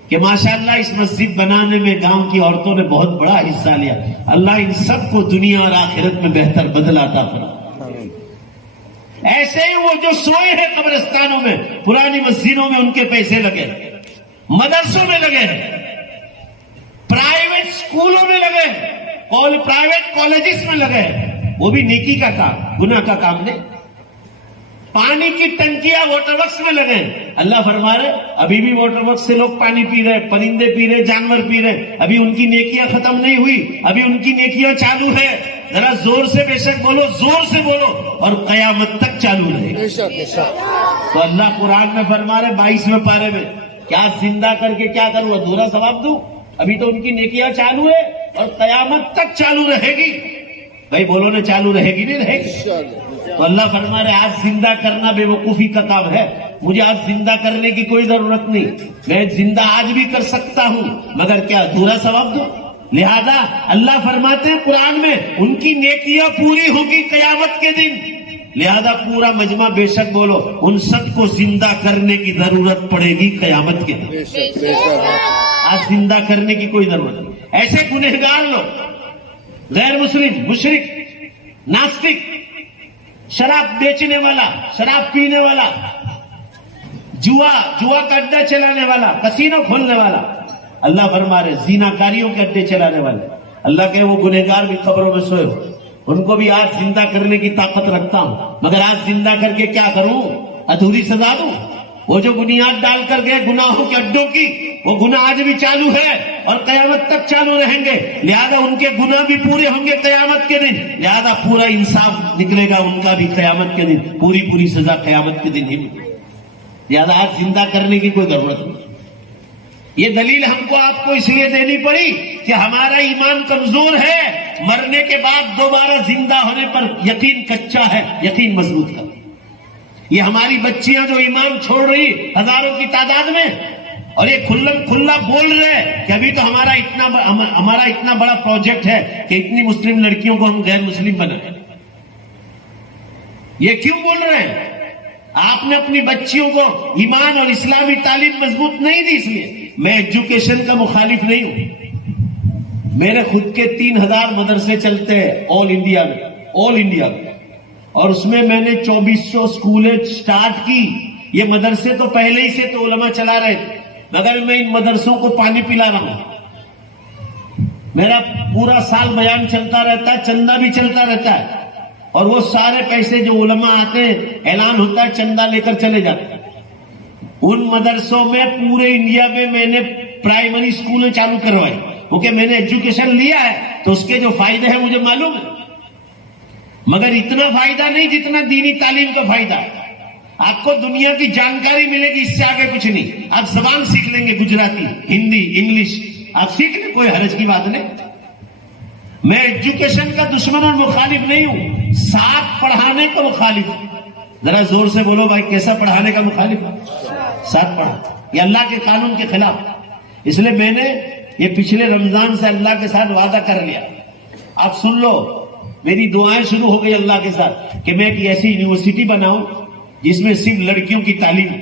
کہ ماشاءاللہ اس مسجد بنانے میں گاؤں کی عورتوں نے بہت بڑا حصہ لیا. اللہ ان سب کو دنیا اور آخرت میں بہتر بدلہ عطا فرمائے. ایسے ہی وہ جو سوئے ہیں قبرستانوں میں, پرانی مسجدوں میں ان کے پیسے لگے, مدرسوں میں لگے, پرائیویٹ اسکولوں میں لگے, پرائیویٹ کالجز میں لگے, وہ بھی نیکی کا کام, گناہ کا کام نہیں. پانی کی ٹنکیاں واٹر ورکس میں لگے. اللہ فرما رہے ابھی بھی واٹر ورکس سے لوگ پانی پی رہے, پرندے پی رہے, جانور پی رہے, ابھی ان کی نیکیاں ختم نہیں ہوئی, ابھی ان کی نیکیاں چالو ہے. ذرا زور سے بے شک بولو، زور سے بولو، اور قیامت تک چالو رہے گا۔ تو اللہ قرآن میں فرما رہے 22ویں پارے میں، کیا زندہ کر کے کیا کروں، ادھورا ثواب دوں؟ ابھی تو ان کی نیکیاں چالو ہے اور قیامت تک چالو رہے گی۔ بھائی بولو نا، چالو رہے گی نہیں رہے گی؟ تو اللہ فرما رہے آج زندہ کرنا بے وقوفی کا کام ہے، مجھے آج زندہ کرنے کی کوئی ضرورت نہیں، میں زندہ آج بھی کر سکتا ہوں، مگر کیا ادھورا ثواب دو؟ لہذا اللہ فرماتے ہیں قرآن میں ان کی نیکیاں پوری ہوگی قیامت کے دن، لہذا پورا مجمع بے شک بولو، ان سب کو زندہ کرنے کی ضرورت پڑے گی قیامت کے دن۔ آج زندہ کرنے کی کوئی ضرورت نہیں۔ ایسے گنہگار لوگ، غیر مسلم، مشرک، ناستک، شراب بیچنے والا، شراب پینے والا، جوا کا اڈا چلانے والا، کسینو کھولنے والا، اللہ فرما رہے زیناکاریوں کے اڈے چلانے والے، اللہ کہ وہ گنہگار بھی قبروں میں سوئے ہو، ان کو بھی آج زندہ کرنے کی طاقت رکھتا ہوں، مگر آج زندہ کر کے کیا کروں؟ ادھوری سزا دوں؟ وہ جو بنیاد ڈال کر گئے گناہوں کے اڈوں کی، وہ گناہ آج بھی چالو ہے اور قیامت تک چالو رہیں گے، لہذا ان کے گناہ بھی پورے ہوں گے قیامت کے دن، لہذا پورا انصاف نکلے گا ان کا بھی قیامت کے دن، پوری سزا قیامت کے دن ہی ملے گی، لہذا آج زندہ کرنے کی کوئی ضرورت نہیں۔ یہ دلیل ہم کو آپ کو اس لیے دینی پڑی کہ ہمارا ایمان کمزور ہے، مرنے کے بعد دوبارہ زندہ ہونے پر یقین کچا ہے، یقین مضبوط کر۔ یہ ہماری بچیاں جو ایمان چھوڑ رہی ہزاروں کی تعداد میں، اور یہ کھلا بول رہے کہ ابھی تو ہمارا اتنا بڑا پروجیکٹ ہے کہ اتنی مسلم لڑکیوں کو ہم غیر مسلم بنائیں، یہ کیوں بول رہے ہیں؟ آپ نے اپنی بچیوں کو ایمان اور اسلامی تعلیم مضبوط نہیں دی، اس لیے میں ایجوکیشن کا مخالف نہیں ہوں، میرے خود کے 3000 مدرسے چلتے ہیں آل انڈیا میں، اور اس میں نے 2400 سکولیں سٹارٹ کی۔ یہ مدرسے تو پہلے ہی سے تو علماء چلا رہے تھے، مگر میں ان مدرسوں کو پانی پلا رہا ہوں، میرا پورا سال بیان چلتا رہتا ہے، چندہ بھی چلتا رہتا ہے، اور وہ سارے پیسے جو علماء آتے ہیں اعلان ہوتا ہے چندہ لے کر چلے جاتے ہیں۔ ان مدرسوں میں پورے انڈیا میں نے پرائمری سکولیں چالو کروائی، کیونکہ میں نے ایجوکیشن لیا ہے تو اس کے جو فائدے ہیں مجھے معلوم ہے، مگر اتنا فائدہ نہیں جتنا دینی تعلیم کا فائدہ ہے۔ آپ کو دنیا کی جانکاری ملے گی، اس سے آگے کچھ نہیں۔ آپ زبان سیکھ لیں گے، گجراتی، ہندی، انگلش آپ سیکھ لیں، کوئی حرج کی بات نہیں۔ میں ایجوکیشن کا دشمن اور مخالف نہیں ہوں، ساتھ پڑھانے کا مخالف ہوں۔ ذرا زور سے بولو بھائی، کیسا پڑھانے کا مخالف ہے؟ ساتھ پڑھا، یہ اللہ کے قانون کے خلاف۔ اس لیے میں نے یہ پچھلے رمضان سے اللہ کے ساتھ وعدہ کر لیا، آپ سن لو، میری دعائیں شروع ہو گئی اللہ کے ساتھ کہ میں ایک ایسی یونیورسٹی بناؤں جس میں صرف لڑکیوں کی تعلیم،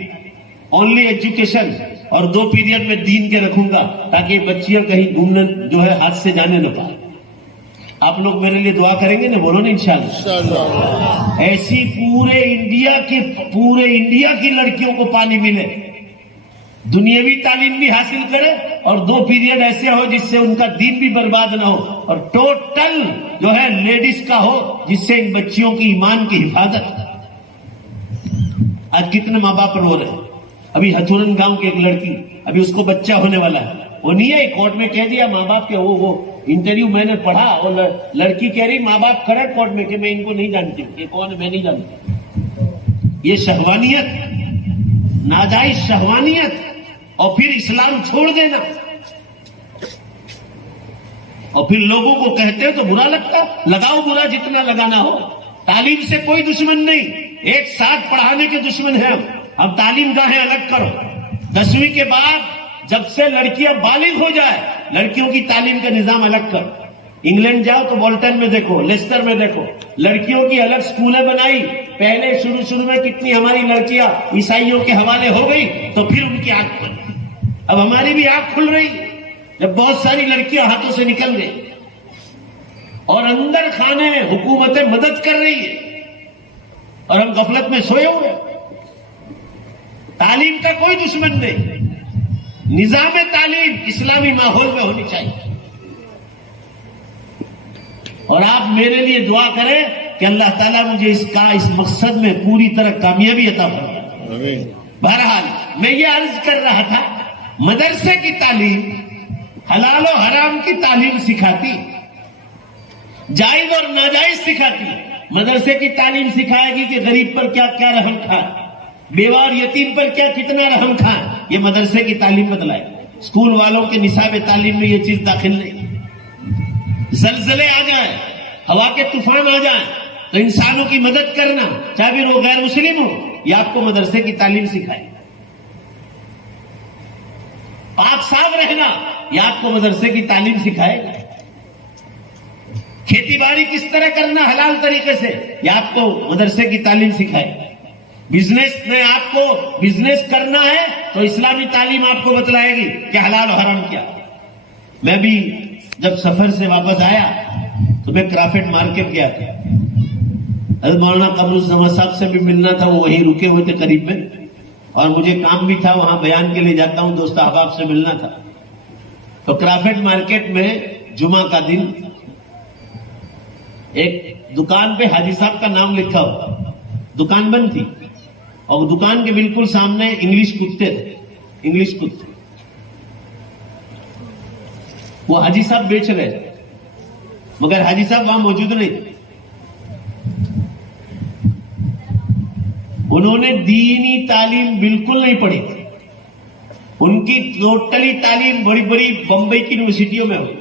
اونلی ایجوکیشن، اور 2 پیریڈ میں دین کے رکھوں گا تاکہ بچیاں کہیں گھومنے جو ہے ہاتھ سے جانے نہ پائے۔ آپ لوگ میرے لیے دعا کریں گے نا؟ بولو نا انشاءاللہ۔ ایسی پورے انڈیا کی لڑکیوں کو پانی ملے، دنیاوی تعلیم بھی حاصل کرے، اور 2 پیریڈ ایسے ہو جس سے ان کا دین بھی برباد نہ ہو، اور ٹوٹل جو ہے لیڈیز کا ہو جس سے ان بچیوں کی ایمان کی حفاظت۔ آج کتنے ماں باپ رو رہے ہیں؟ ابھی ہتھورن گاؤں کی ایک لڑکی، ابھی اس کو بچہ ہونے والا ہے، وہ نہیں ہے، کورٹ میں کہہ دیا ماں باپ کے، وہ انٹرویو میں نے پڑھا، اور لڑکی کہہ رہی ماں باپ کھڑے کورٹ میں کہ میں ان کو نہیں جانتی ہوں، یہ کون ہے میں نہیں جانتی۔ یہ شہوانیت، ناجائز شہوانیت، اور پھر اسلام چھوڑ دینا، اور پھر لوگوں کو کہتے ہیں تو برا لگتا، لگاؤ برا جتنا لگانا ہو، تعلیم سے کوئی دشمن نہیں، ایک ساتھ پڑھانے کے دشمن ہیں ہم۔ تعلیم گاہیں الگ کرو، 10ویں کے بعد جب سے لڑکیاں بالغ ہو جائے لڑکیوں کی تعلیم کا نظام الگ کرو۔ انگلینڈ جاؤ تو بولٹن میں دیکھو، لیسٹر میں دیکھو، لڑکیوں کی الگ سکولیں بنائی۔ پہلے شروع میں کتنی ہماری لڑکیاں عیسائیوں کے حوالے ہو گئی، تو پھر ان کی آنکھ کھل گئی، اب ہماری بھی آنکھ کھل رہی جب بہت ساری لڑکیاں ہاتھوں سے نکل گئی، اور اندر خانے حکومتیں مدد کر رہی ہے، اور ہم غفلت میں سوئے ہوئے۔ تعلیم کا کوئی دشمن نہیں، نظام تعلیم اسلامی ماحول میں ہونی چاہیے، اور آپ میرے لیے دعا کریں کہ اللہ تعالیٰ مجھے اس مقصد میں پوری طرح کامیابی عطا فرمائے۔ بہرحال میں یہ عرض کر رہا تھا، مدرسے کی تعلیم حلال و حرام کی تعلیم سکھاتی، جائز اور ناجائز سکھاتی ہے. مدرسے کی تعلیم سکھائے گی کہ غریب پر کیا کیا رحم کھائے, بیوہ اور یتیم پر کیا کتنا رحم کھائے, یہ مدرسے کی تعلیم بتلائے. اسکول والوں کے نصاب تعلیم میں یہ چیز داخل نہیں. زلزلے آ جائیں, ہوا کے طوفان آ جائیں تو انسانوں کی مدد کرنا, چاہے بھی وہ غیر مسلم ہو, یہ آپ کو مدرسے کی تعلیم سکھائے. پاک صاف رہنا, یہ آپ کو مدرسے کی تعلیم سکھائے گا. کھیتی باڑی کس طرح کرنا حلال طریقے سے, یہ آپ کو مدرسے کی تعلیم سکھائے. بزنس میں آپ کو بزنس کرنا ہے تو اسلامی تعلیم آپ کو بتلائے گی کہ حلال و حرام کیا. میں بھی جب سفر سے واپس آیا تو میں کرافٹ مارکیٹ گیا تھا. حضرت مولانا قمر الزمان صاحب سے بھی ملنا تھا, وہ وہیں رکے ہوئے تھے قریب میں, اور مجھے کام بھی تھا, وہاں بیان کے لیے جاتا ہوں, دوست احباب سے ملنا تھا. تو کرافٹ مارکیٹ میں جمعہ کا دن ایک دکان پہ حاجی صاحب کا نام لکھا ہوا, دکان بند تھی, اور دکان کے بالکل سامنے انگلش کتے تھے, انگلش کتے. وہ حاجی صاحب بیچ رہے تھے, مگر حاجی صاحب وہاں موجود نہیں تھے. انہوں نے دینی تعلیم بالکل نہیں پڑھی تھی. ان کی ٹوٹلی تعلیم بڑی بڑی بمبئی کی یونیورسٹیوں میں ہوئی.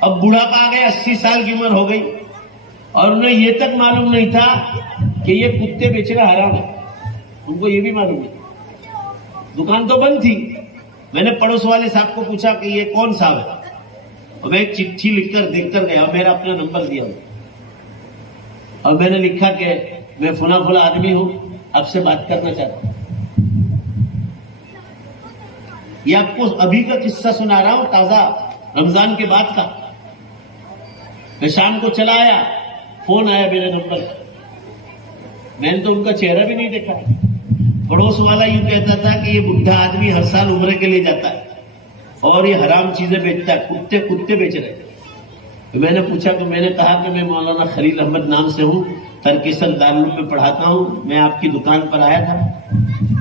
اب بوڑھاپا آ گئے, 80 سال کی عمر ہو گئی, اور انہیں یہ تک معلوم نہیں تھا کہ یہ کتے بیچنا حرام ہے. ان کو یہ بھی معلوم نہیں. دکان تو بند تھی. میں نے پڑوس والے صاحب کو پوچھا کہ یہ کون صاحب ہے, اور میں ایک چٹھی لکھ کر دیکھ کر گیا, میرا اپنا نمبر دیا, اور میں نے لکھا کہ میں فلاں فلاں آدمی ہوں, آپ سے بات کرنا چاہتا ہوں. یہ آپ کو ابھی کا قصہ سنا رہا ہوں, تازہ رمضان کے بعد کا. میں شام کو چلا آیا, فون آیا میرے نمبر. میں نے تو ان کا چہرہ بھی نہیں دیکھا. پڑوس والا یوں کہتا تھا کہ یہ بڈھا آدمی ہر سال عمرے کے لیے جاتا ہے اور یہ حرام چیزیں بیچتا ہے, کتے کتے بیچ رہے. میں نے پوچھا تو میں نے کہا کہ میں مولانا خلیل احمد نام سے ہوں, ترکیسل دارالعلوم میں پڑھاتا ہوں. میں آپ کی دکان پر آیا تھا,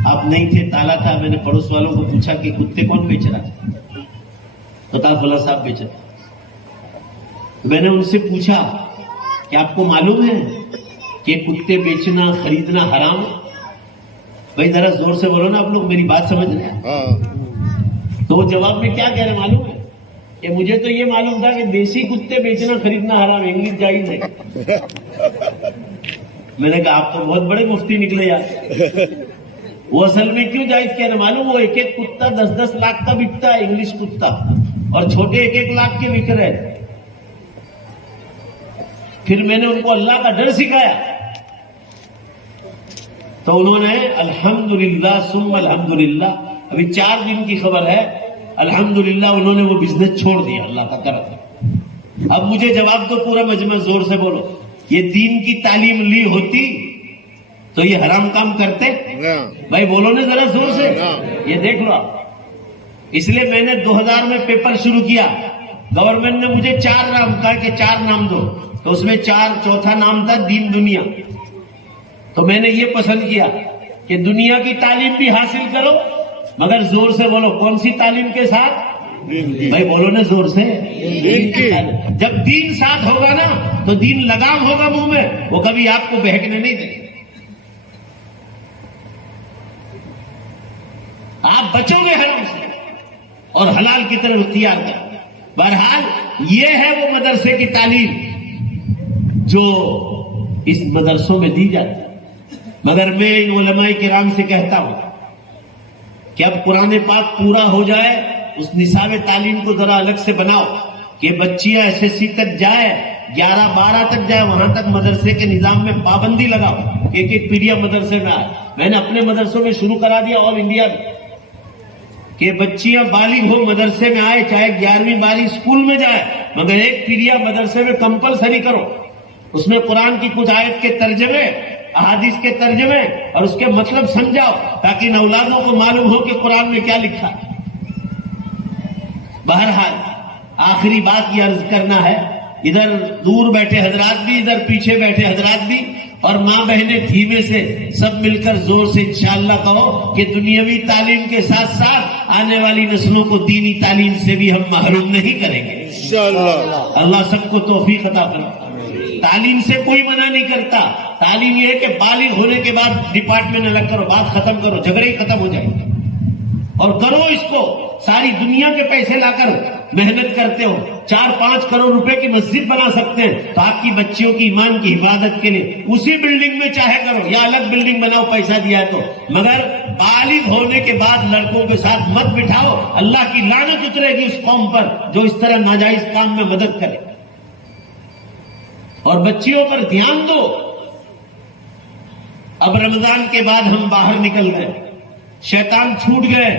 آپ نہیں تھے, تالا تھا. میں نے پڑوس والوں کو پوچھا کہ کتے کون بیچ رہا تھا, تو کہا فلاں صاحب بیچ رہا. میں نے ان سے پوچھا کہ آپ کو معلوم ہے کہ کتے بیچنا خریدنا حرام ہے؟ بھائی ذرا زور سے بولو نا, آپ لوگ میری بات سمجھ رہے ہیں. تو وہ جواب میں کیا کہہ رہے معلوم ہے کہ مجھے تو یہ معلوم تھا کہ دیسی کتے بیچنا خریدنا حرام ہے, انگلش جائز ہے. میں نے کہا آپ تو بہت بڑے مفتی نکلے یار. وہ اصل میں کیوں جائز کہہ رہے معلوم, وہ ایک ایک کتا 10-10 لاکھ کا بکتا ہے, انگلش کتا, اور چھوٹے 1-1 لاکھ کے بک رہے. پھر میں نے ان کو اللہ کا ڈر سکھایا تو انہوں نے الحمدللہ ثم الحمدللہ, ابھی 4 دن کی خبر ہے, الحمدللہ انہوں نے وہ بزنس چھوڑ دیا, اللہ کا کرم. اب مجھے جواب دو پورا مجمع, زور سے بولو. یہ دین کی تعلیم لی ہوتی تو یہ حرام کام کرتے؟ بھائی بولو نا ذرا زور سے. یہ دیکھ لو آپ. اس لیے میں نے 2000 میں پیپر شروع کیا. گورنمنٹ نے مجھے 4 نام کہا کہ 4 نام دو, تو اس میں چوتھا نام تھا دین دنیا. تو میں نے یہ پسند کیا کہ دنیا کی تعلیم بھی حاصل کرو, مگر زور سے بولو کون سی تعلیم کے ساتھ. بھائی بولو نا زور سے. جب دین ساتھ ہوگا نا تو دین لگام ہوگا منہ میں, وہ کبھی آپ کو بہکنے نہیں دے. آپ بچو گے حرام سے اور حلال کی طرف اختیار کریں. بہرحال یہ ہے وہ مدرسے کی تعلیم جو اس مدرسوں میں دی جاتی ہے. مگر میں ان علماء کرام سے کہتا ہوں کہ اب قرآن پاک پورا ہو جائے, اس نصاب تعلیم کو ذرا الگ سے بناؤ کہ بچیاں SSC تک جائے, 11-12 تک جائے, وہاں تک مدرسے کے نظام میں پابندی لگاؤ, ایک پیریڈ مدرسے میں آئے. میں نے اپنے مدرسوں میں شروع کرا دیا آل انڈیا میں کہ بچیاں بالغ ہو مدرسے میں آئے, چاہے 11ویں 12ویں اسکول میں جائے, مگر ایک پیریڈ مدرسے میں کمپلسری کرو. اس میں قرآن کی کچھ آیت کے ترجمے, احادیث کے ترجمے اور اس کے مطلب سمجھاؤ, تاکہ نوجوانوں کو معلوم ہو کہ قرآن میں کیا لکھا. بہرحال آخری بات یہ عرض کرنا ہے, ادھر دور بیٹھے حضرات بھی, ادھر پیچھے بیٹھے حضرات بھی, اور ماں بہنیں دھیمے سے سب مل کر زور سے انشاءاللہ کہو کہ دنیاوی تعلیم کے ساتھ ساتھ آنے والی نسلوں کو دینی تعلیم سے بھی ہم محروم نہیں کریں گے. انشاءاللہ. اللہ سب کو توفیق عطا کرے. تعلیم سے کوئی منع نہیں کرتا. تعلیم یہ ہے کہ بالغ ہونے کے بعد ڈپارٹمنٹ الگ کرو، بات ختم کرو، جھگڑے ہی ختم ہو جائے. اور کرو اس کو. ساری دنیا کے پیسے لا کر محنت کرتے ہو، 4-5 کروڑ روپے کی مسجد بنا سکتے ہیں تو آپ کی بچیوں کی ایمان کی حفاظت کے لیے اسی بلڈنگ میں چاہے کرو یا الگ بلڈنگ بناؤ، پیسہ دیا ہے تو. مگر بالغ ہونے کے بعد لڑکوں کے ساتھ مت بٹھاؤ. اللہ کی لعنت اترے گی اس قوم پر جو اس طرح ناجائز کام میں مدد کرے. اور بچیوں پر دھیان دو. اب رمضان کے بعد ہم باہر نکل گئے، شیطان چھوٹ گئے،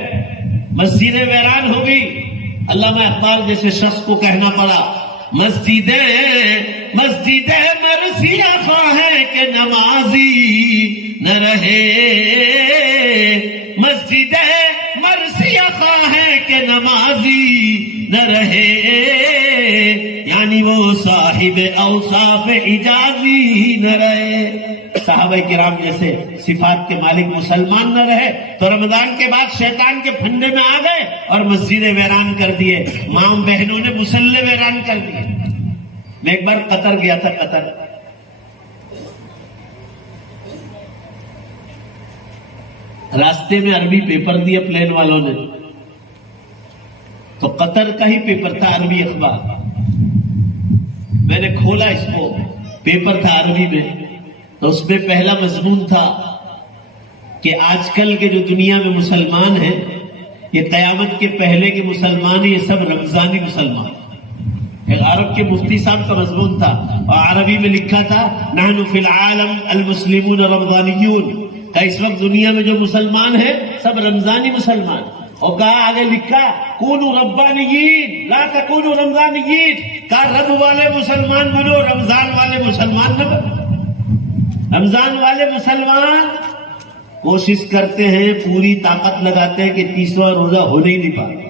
مسجدیں ویران ہو گئی. علامہ اقبال جیسے شخص کو کہنا پڑا، مسجدیں مرثیہ خواہیں کہ نمازی نہ رہے، مسجدیں مرثیہ خواہیں کہ نمازی نہ رہے، یعنی وہ صاحب اوصاف اجازی نہ رہے. صحابہ کرام جیسے صفات کے مالک مسلمان نہ رہے تو رمضان کے بعد شیطان کے پھندے میں آ گئے اور مسجدیں ویران کر دیے، ماں بہنوں نے مصلے ویران کر دیے. میں ایک بار قطر گیا تھا. قطر راستے میں عربی پیپر دیا پلین والوں نے، تو قطر کا ہی پیپر تھا، عربی اخبار. میں نے کھولا اس کو، پیپر تھا عربی میں، تو اس میں پہلا مضمون تھا کہ آج کل کے جو دنیا میں مسلمان ہیں یہ قیامت کے پہلے کے مسلمان، یہ سب رمضانی مسلمان. ایک عرب کے مفتی صاحب کا مضمون تھا اور عربی میں لکھا تھا نحن فی العالم المسلمون رمضانیون، کہ اس وقت دنیا میں جو مسلمان ہیں سب رمضانی مسلمان. اور کہا آگے لکھا کونوا ربانیین لا تکونوا رمضانیین، کہا رب والے مسلمان بنو، رمضان والے مسلمان نہ بنو. رمضان والے مسلمان کوشش کرتے ہیں، پوری طاقت لگاتے ہیں کہ 30واں روزہ ہونے ہی نہیں پاتا.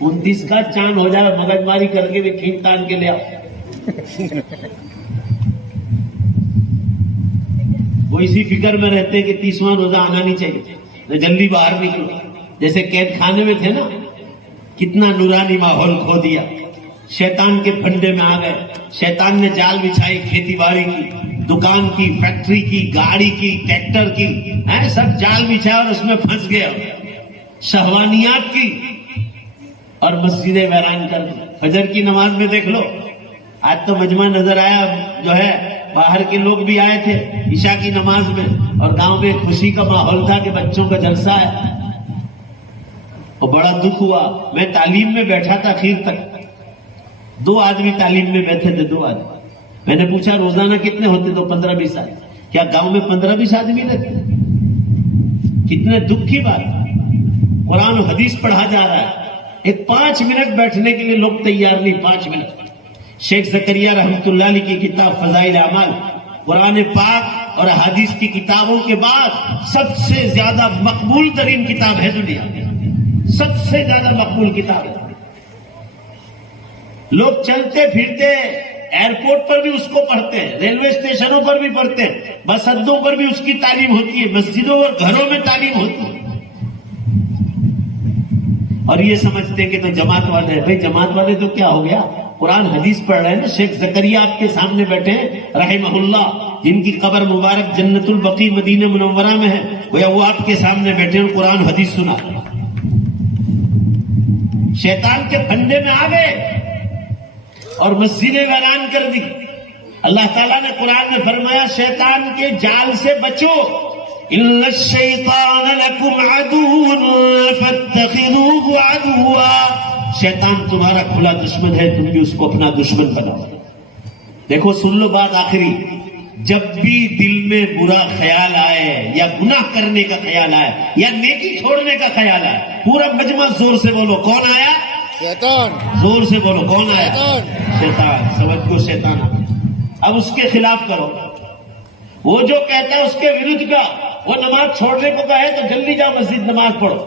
29 کا چاند ہو جائے، مگج ماری کر کے بھی کھینچ تان کے لے آؤ. وہ اسی فکر میں رہتے ہیں کہ 30واں روزہ آنا نہیں چاہیے، جلدی باہر نکلو. جیسے قید خانے میں تھے نا، کتنا نورانی ماحول کھو دیا. شیطان کے پھندے میں آ گئے. شیطان نے جال بچھائی، کھیتی باڑی کی، دکان کی، فیکٹری کی، گاڑی کی، ٹریکٹر کی، سب جال بچھایا اور اس میں پھنس گیا. شہوانیات کی اور مسجدیں ویران کر دی. فجر کی نماز میں دیکھ لو، آج تو مجمع نظر آیا، جو ہے باہر کے لوگ بھی آئے تھے عشاء کی نماز میں، اور گاؤں میں خوشی کا ماحول تھا کہ بچوں کا جلسہ ہے. اور بڑا دکھ ہوا. میں تعلیم میں بیٹھا تھا اخیر تک، 2 آدمی تعلیم میں بیٹھے تھے، 2 آدمی. میں نے پوچھا روزانہ کتنے ہوتے؟ تو 15-20 آدمی. کیا گاؤں میں 15-20 آدمی رہتے؟ کتنے دکھ کی بات. قرآن و حدیث پڑھا جا رہا ہے، ایک 5 منٹ بیٹھنے کے لیے لوگ تیار نہیں. 5 منٹ. شیخ زکریا رحمۃ اللہ علیہ کی کتاب فضائل اعمال قرآن پاک اور حدیث کی کتابوں کے بعد سب سے زیادہ مقبول ترین کتاب ہے دنیا میں. سب سے زیادہ مقبول کتاب ہے. لوگ چلتے پھرتے ایئرپورٹ پر بھی اس کو پڑھتے ہیں، ریلوے اسٹیشنوں پر بھی پڑھتے ہیں، بس اڈوں پر بھی اس کی تعلیم ہوتی ہے، مسجدوں اور گھروں میں تعلیم ہوتی ہے. اور یہ سمجھتے ہیں کہ تو جماعت والے ہیں. بھائی جماعت والے تو کیا ہو گیا، قرآن حدیث پڑھ رہے ہیں نا. شیخ زکریا آپ کے سامنے بیٹھے ہیں رحمہ اللہ، جن کی قبر مبارک جنت البقیع مدینہ منورہ میں ہے، وہ آپ کے سامنے بیٹھے ہیں، قرآن حدیث سنا. شیطان کے پھندے میں آ گئے اور مسجدیں ویران کر دی. اللہ تعالیٰ نے قرآن میں فرمایا شیطان کے جال سے بچو. ان الشیطان لکم عدو فاتخذوه عدوا، شیطان تمہارا کھلا دشمن ہے، تم بھی اس کو اپنا دشمن بناؤ. دیکھو سن لو بات آخری، جب بھی دل میں برا خیال آئے یا گناہ کرنے کا خیال آئے یا نیکی چھوڑنے کا خیال آئے، پورا مجمع زور سے بولو کون آیا؟ شیطان. زور سے بولو کون آیا؟ شیطان. سمجھ کو شیطان. اب اس کے خلاف کرو. وہ جو کہتا ہے اس کے ورد کا، وہ نماز چھوڑنے کو کہے تو جلدی جاؤ مسجد نماز پڑھو.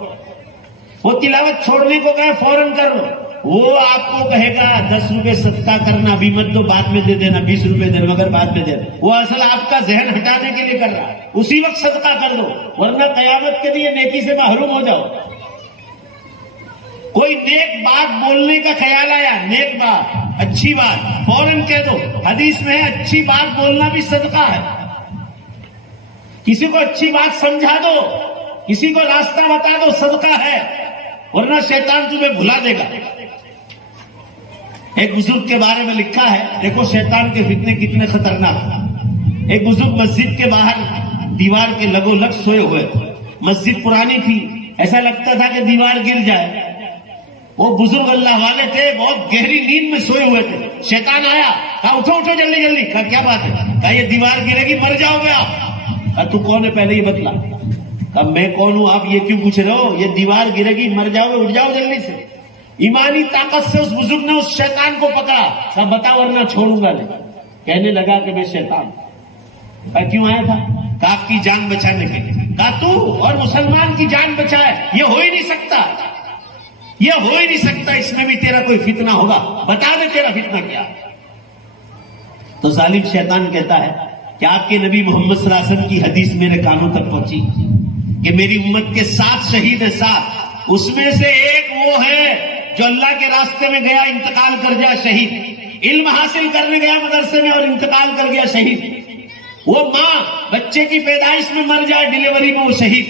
وہ تلاوت چھوڑنے کو کہے فوراً کر لو. وہ آپ کو کہے گا 10 روپے صدقہ کرنا، ابھی مت دو، بعد میں دے دینا، 20 روپے دے مگر بعد میں دے دینا. وہ اصل آپ کا ذہن ہٹانے کے لیے کر رہا ہے. اسی وقت صدقہ کر دو، ورنہ قیامت کے لیے نیکی سے محروم ہو جاؤ. کوئی نیک بات بولنے کا خیال آیا، نیک بات، اچھی بات فوراً کہہ دو. حدیث میں ہے اچھی بات بولنا بھی صدقہ ہے. کسی کو اچھی بات سمجھا دو, کسی کو راستہ بتا دو, صدقہ ہے, ورنہ شیطان تمہیں بھلا دے گا. ایک بزرگ کے بارے میں لکھا ہے, دیکھو شیطان کے فتنے کتنے خطرناک. ایک بزرگ مسجد کے باہر دیوار کے لگو لگ سوئے ہوئے. مسجد پرانی تھی, ایسا لگتا تھا کہ دیوار گر جائے. وہ بزرگ اللہ والے تھے, بہت گہری نیند میں سوئے ہوئے تھے. شیطان آیا, کہا اٹھو اٹھو جلدی جلدی. کہا کیا بات ہے؟ کہا یہ دیوار گرے گی, مر جاؤ گے آپ. کہا تو کون ہے پہلے یہ بتلا. کہا میں کون ہوں, آپ یہ کیوں پوچھ رہے ہو؟ یہ دیوار گرے گی, مر جاؤ گے, اٹھ جاؤ جلدی سے. ایمانی طاقت سے اس بزرگ نے اس شیطان کو پکڑا. کہا بتا ورنہ چھوڑوں گا نہیں. کہنے لگا کہ میں شیطان. کہا کیوں آیا تھا؟ کہا آپ کی جان بچانے کے لیے. کہا تو اور مسلمان کی جان بچائے, یہ ہو ہی نہیں سکتا, یہ ہو ہی نہیں سکتا. اس میں بھی تیرا کوئی فتنہ ہوگا, بتا دے تیرا فتنہ کیا. تو ظالم شیطان کہتا ہے کہ آپ کے نبی محمد صلی اللہ علیہ وسلم کی حدیث میرے کانوں تک پہنچی کہ میری امت کے 7 شہید ہیں, 7. اس میں سے ایک وہ ہے جو اللہ کے راستے میں گیا, انتقال کر گیا شہید. علم حاصل کرنے گیا مدرسے میں اور انتقال کر گیا شہید. وہ ماں بچے کی پیدائش میں مر جائے, ڈلیوری میں وہ شہید.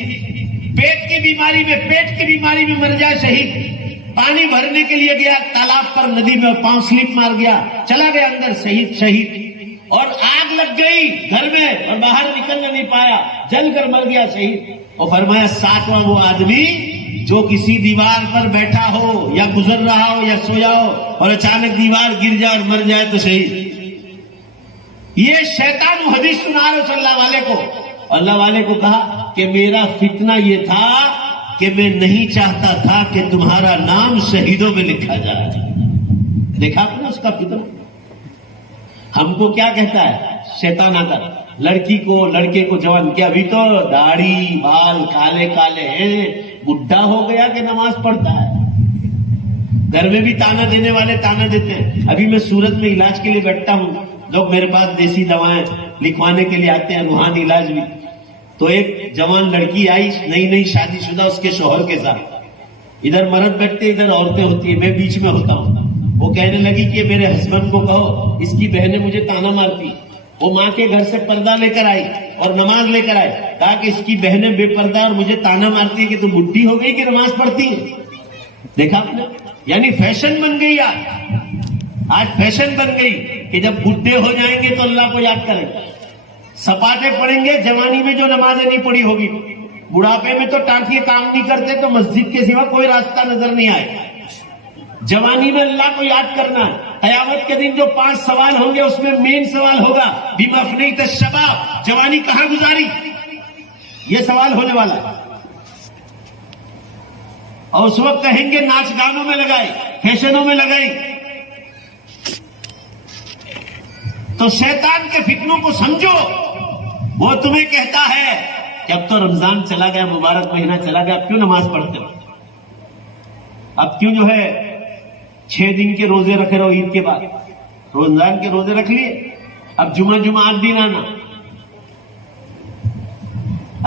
پیٹ کی بیماری میں مر جائے شہید. پانی بھرنے کے لیے گیا تالاب پر, ندی میں, پاؤں سلپ مار گیا, چلا گیا اندر, شہید. اور آگ لگ گئی گھر میں اور باہر نکلنے نہیں پایا, جل کر مر گیا شہید. اور فرمایا 7واں وہ آدمی جو کسی دیوار پر بیٹھا ہو یا گزر رہا ہو یا سویا ہو اور اچانک دیوار گر جائے اور مر جائے تو شہید. یہ شیطان حدیث سنا رہے صلی اللہ علیہ کو. اللہ والے کو کہا کہ میرا فتنہ یہ تھا کہ میں نہیں چاہتا تھا کہ تمہارا نام شہیدوں میں لکھا جائے. دیکھا آپ نے اس کا فتنہ. ہم کو کیا کہتا ہے شیطان آ کر, لڑکی کو لڑکے کو جوان کیا, ابھی تو داڑھی بال کالے کالے ہیں, بڈھا ہو گیا کہ نماز پڑھتا ہے. گھر میں بھی تانا دینے والے تانا دیتے ہیں. ابھی میں سورت میں علاج کے لیے بیٹھتا ہوں, لوگ میرے پاس دیسی دوائیں لکھوانے کے لیے آتے ہیں, روحانی علاج بھی. تو ایک جوان لڑکی آئی, نئی شادی شدہ, اس کے شوہر کے ساتھ. ادھر مرد بیٹھتے, ادھر عورتیں ہوتی ہیں, میں بیچ میں ہوتا ہوں. وہ کہنے لگی کہ میرے ہسبینڈ کو کہو, اس کی بہنیں مجھے تانا مارتی. وہ ماں کے گھر سے پردہ لے کر آئی اور نماز لے کر آئی. کہا کہ اس کی بہنیں بے پردہ اور مجھے تانا مارتی ہے کہ تم بڈھی ہو گئی کہ نماز پڑھتی ہے. دیکھا آپ نے, یعنی فیشن بن گئی. آج فیشن بن گئی کہ جب بڈھے ہو جائیں گے تو اللہ کو یاد کریں گے. سپاٹے پڑیں گے جوانی میں جو نمازیں نہیں پڑھی ہوگی, بڑھاپے میں تو ٹانکیے کام نہیں کرتے تو مسجد کے سوا کوئی راستہ نظر نہیں آئے. جوانی میں اللہ کو یاد کرنا ہے. قیامت کے دن جو 5 سوال ہوں گے اس میں مین سوال ہوگا بما افنیت الشباب, جوانی کہاں گزاری, یہ سوال ہونے والا ہے. اور اس وقت کہیں گے ناچ گانوں میں لگائی, فیشنوں میں لگائی. تو شیطان کے فتنوں کو سمجھو. وہ تمہیں کہتا ہے کہ اب تو رمضان چلا گیا, مبارک مہینہ چلا گیا, اب کیوں نماز پڑھتے ہو, اب کیوں جو ہے 6 دن کے روزے رکھے رہو, عید کے بعد رمضان کے روزے رکھ لیے, اب جمعہ 8 دن آنا.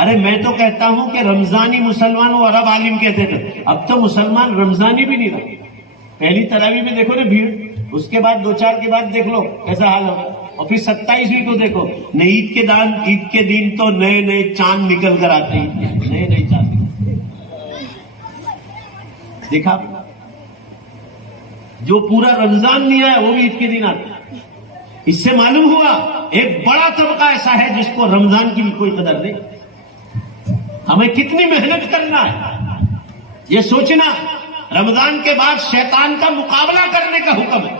ارے میں تو کہتا ہوں کہ رمضانی مسلمان وہ عرب عالم کہتے تھے, اب تو مسلمان رمضانی بھی نہیں رہے. پہلی تراویح میں دیکھو نا بھیڑ, اس کے بعد 2-4 کے بعد دیکھ لو کیسا حال ہو, اور پھر 27ویں کو دیکھو. عید کے دن تو نئے چاند نکل کر آتے ہیں, نئے چاند. دیکھا جو پورا رمضان نہیں آیا وہ بھی عید کے دن آتا. اس سے معلوم ہوا ایک بڑا طبقہ ایسا ہے جس کو رمضان کی بھی کوئی قدر نہیں. ہمیں کتنی محنت کرنا ہے یہ سوچنا. رمضان کے بعد شیطان کا مقابلہ کرنے کا حکم ہے.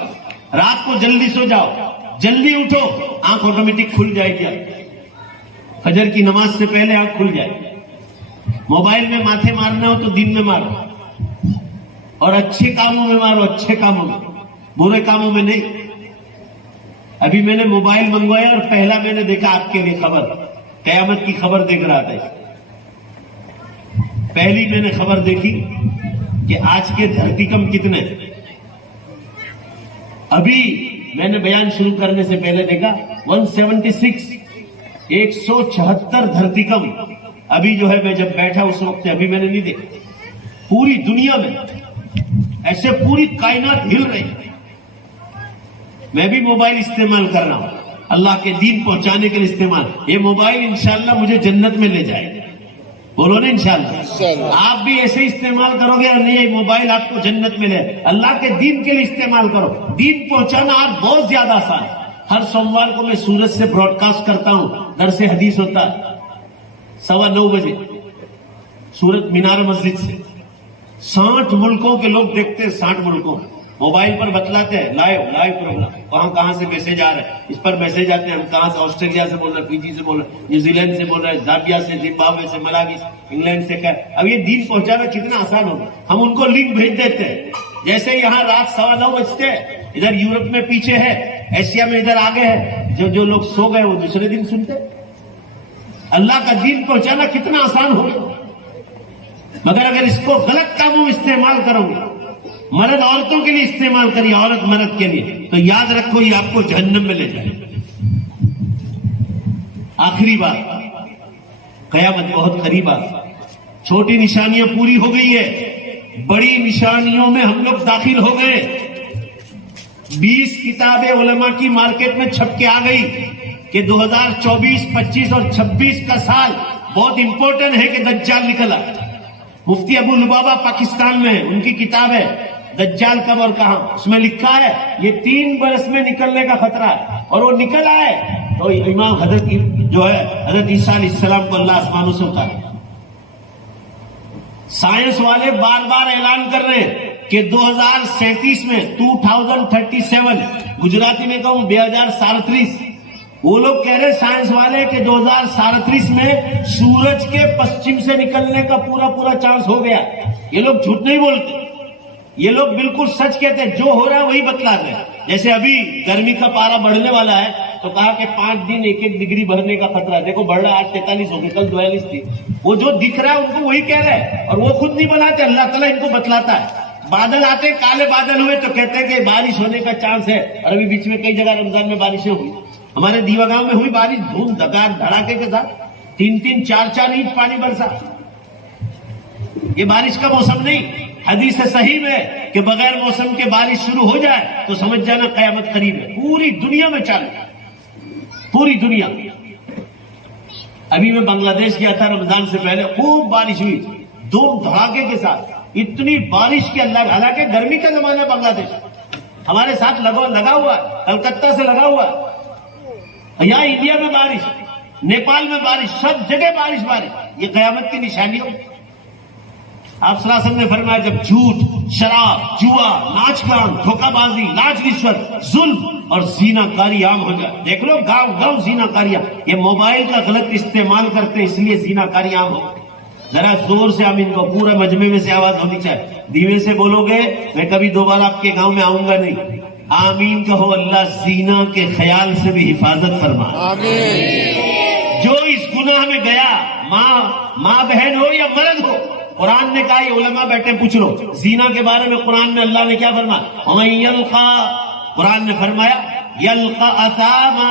رات کو جلدی سو جاؤ, جلدی اٹھو, آنکھ آٹومیٹک کھل جائے گی. فجر کی نماز سے پہلے آنکھ کھل جائے. موبائل میں ماتھے مارنا ہو تو دن میں مارو, اور اچھے کاموں میں مارو, اچھے کاموں میں, برے کاموں میں نہیں. ابھی میں نے موبائل منگوایا اور پہلا میں نے دیکھا آپ کے لیے خبر, قیامت کی خبر دیکھ رہا تھا. پہلی میں نے خبر دیکھی کہ آج کے دھرتی کم کتنے. ابھی میں نے بیان شروع کرنے سے پہلے دیکھا 176, 176 دھرتی کم. ابھی جو ہے میں جب بیٹھا اس وقت ابھی میں نے نہیں دیکھا. پوری دنیا میں ایسے پوری کائنات ہل رہی. میں بھی موبائل استعمال کر رہا ہوں اللہ کے دین پہنچانے کے لیے استعمال. یہ موبائل انشاءاللہ مجھے جنت میں لے جائے گا. بولو نا انشاءاللہ. آپ بھی ایسے ہی استعمال کرو گے اور نہیں یہ موبائل آپ کو جنت میں لے. اللہ کے دین کے لیے استعمال کرو. دین پہنچانا آج بہت زیادہ آسان ہے. ہر سوموار کو میں سورت سے براڈ کاسٹ کرتا ہوں. درس حدیث ہوتا ہے 9:15 بجے سورت مینار مسجد سے. 60 ملکوں کے لوگ دیکھتے ہیں. 60 ملکوں موبائل پر بتلاتے ہیں لائیو پروگرام. کہاں سے میسج آ رہا ہے, اس پر میسج آتے ہیں. ہم کہاں سے, آسٹریلیا سے بول رہے ہیں, فیجی سے بول رہے ہیں, نیوزی لینڈ سے بول رہے ہیں, زامبیا سے, زمبابوے سے, ملاوی سے, انگلینڈ سے. اب یہ دین پہنچانا کتنا آسان ہوگا. ہم ان کو لنک بھیج دیتے ہیں. جیسے یہاں رات 9:15 بجتے ہیں, ادھر یورپ میں پیچھے ہے, ایشیا میں ادھر آگے ہے. جو لوگ سو گئے وہ دوسرے دن سنتے. اللہ کا دین پہنچانا کتنا آسان ہوگا. مگر اگر اس کو غلط کاموں میں استعمال کرو گے, مرد عورتوں کے لیے استعمال کریے, عورت مرد کے لیے, تو یاد رکھو یہ آپ کو جہنم میں لے جائے. آخری بات, قیامت بہت قریب آ. چھوٹی نشانیاں پوری ہو گئی ہے, بڑی نشانیوں میں ہم لوگ داخل ہو گئے. 20 کتابیں علماء کی مارکیٹ میں چھپ کے آ گئی کہ 2024, 25 اور 26 کا سال بہت امپورٹنٹ ہے کہ دجال نکلا. مفتی ابو لبابہ پاکستان میں ہے, ان کی کتاب ہے دجال کب اور کہاں. اس میں لکھا ہے یہ 3 برس میں نکلنے کا خطرہ ہے, اور وہ نکل آئے تو امام حضرت جو ہے حضرت عیسیٰ علیہ السلام کو اللہ آسمانوں سے اتارا. سائنس والے بار بار اعلان کر رہے ہیں کہ 2037 میں 2037 گجراتی میں کہوں 2037 وہ لوگ کہہ رہے سائنس والے کہ 2037 میں سورج کے پشچم سے نکلنے کا پورا چانس ہو گیا. یہ لوگ جھوٹ نہیں بولتے, یہ لوگ بالکل سچ کہتے ہیں. جو ہو رہا ہے وہی بتلا رہے ہیں. جیسے ابھی گرمی کا پارا بڑھنے والا ہے تو کہا کہ 5 دن 1 ڈگری بڑھنے کا خطرہ ہے. دیکھو بڑھ رہا ہے, آج 43 ہو گئی, کل 42 تھی. وہ جو دکھ رہا ہے ان کو وہی کہہ رہے ہیں, اور وہ خود نہیں بناتے, اللہ تعالیٰ ان کو بتلاتا ہے. بادل آتے, کالے بادل ہوئے تو کہتے ہیں کہ بارش ہونے کا چانس ہے. اور ابھی بیچ میں کئی جگہ رمضان میں بارشیں ہوئی. ہمارے دیوا گاؤں میں ہوئی بارش, دھوم دھڑاکے کے ساتھ 3-3, 4-4 انچ پانی برسا. یہ بارش کا موسم نہیں. حدیث صحیح میں کہ بغیر موسم کے بارش شروع ہو جائے تو سمجھ جانا قیامت قریب ہے. پوری دنیا میں چالو, پوری دنیا. ابھی میں بنگلہ دیش گیا تھا رمضان سے پہلے, خوب بارش ہوئی دھوم دھڑاکے کے ساتھ. اتنی بارش کے اللہ, حالانکہ گرمی کا زمانہ ہے بنگلہ دیش ہمارے ساتھ لگا ہوا, کلکتہ سے لگا ہوا. یہاں انڈیا میں بارش, نیپال میں بارش, سب جگہ بارش. یہ قیامت کی نشانی ہو. آپ صلی اللہ علیہ وسلم نے فرمایا جب جھوٹ, شراب, جوا, ناچ گان, دھوکہ بازی, لاج رشوت, ظلم اور زنا کاری عام ہو جائے. دیکھ لو گاؤں زنا کاریاں. یہ موبائل کا غلط استعمال کرتے ہیں اس لیے زنا کاری عام ہو. ذرا زور سے آمین کو, پورا مجمع میں سے آواز ہونی چاہیے. دھیمے سے بولو گے میں کبھی دوبارہ آپ کے گاؤں میں آؤں گا نہیں. آمین کہو. اللہ زنا کے خیال سے بھی حفاظت فرمائے. آمین. جو اس گناہ میں گیا, ماں بہن ہو یا مرد ہو, قرآن نے کہا, یہ علماء بیٹھے پوچھ لو زنا کے بارے میں قرآن میں اللہ نے کیا فرمایا. وَمَن يَلْقَى, قرآن نے فرمایا یلقا اثاما,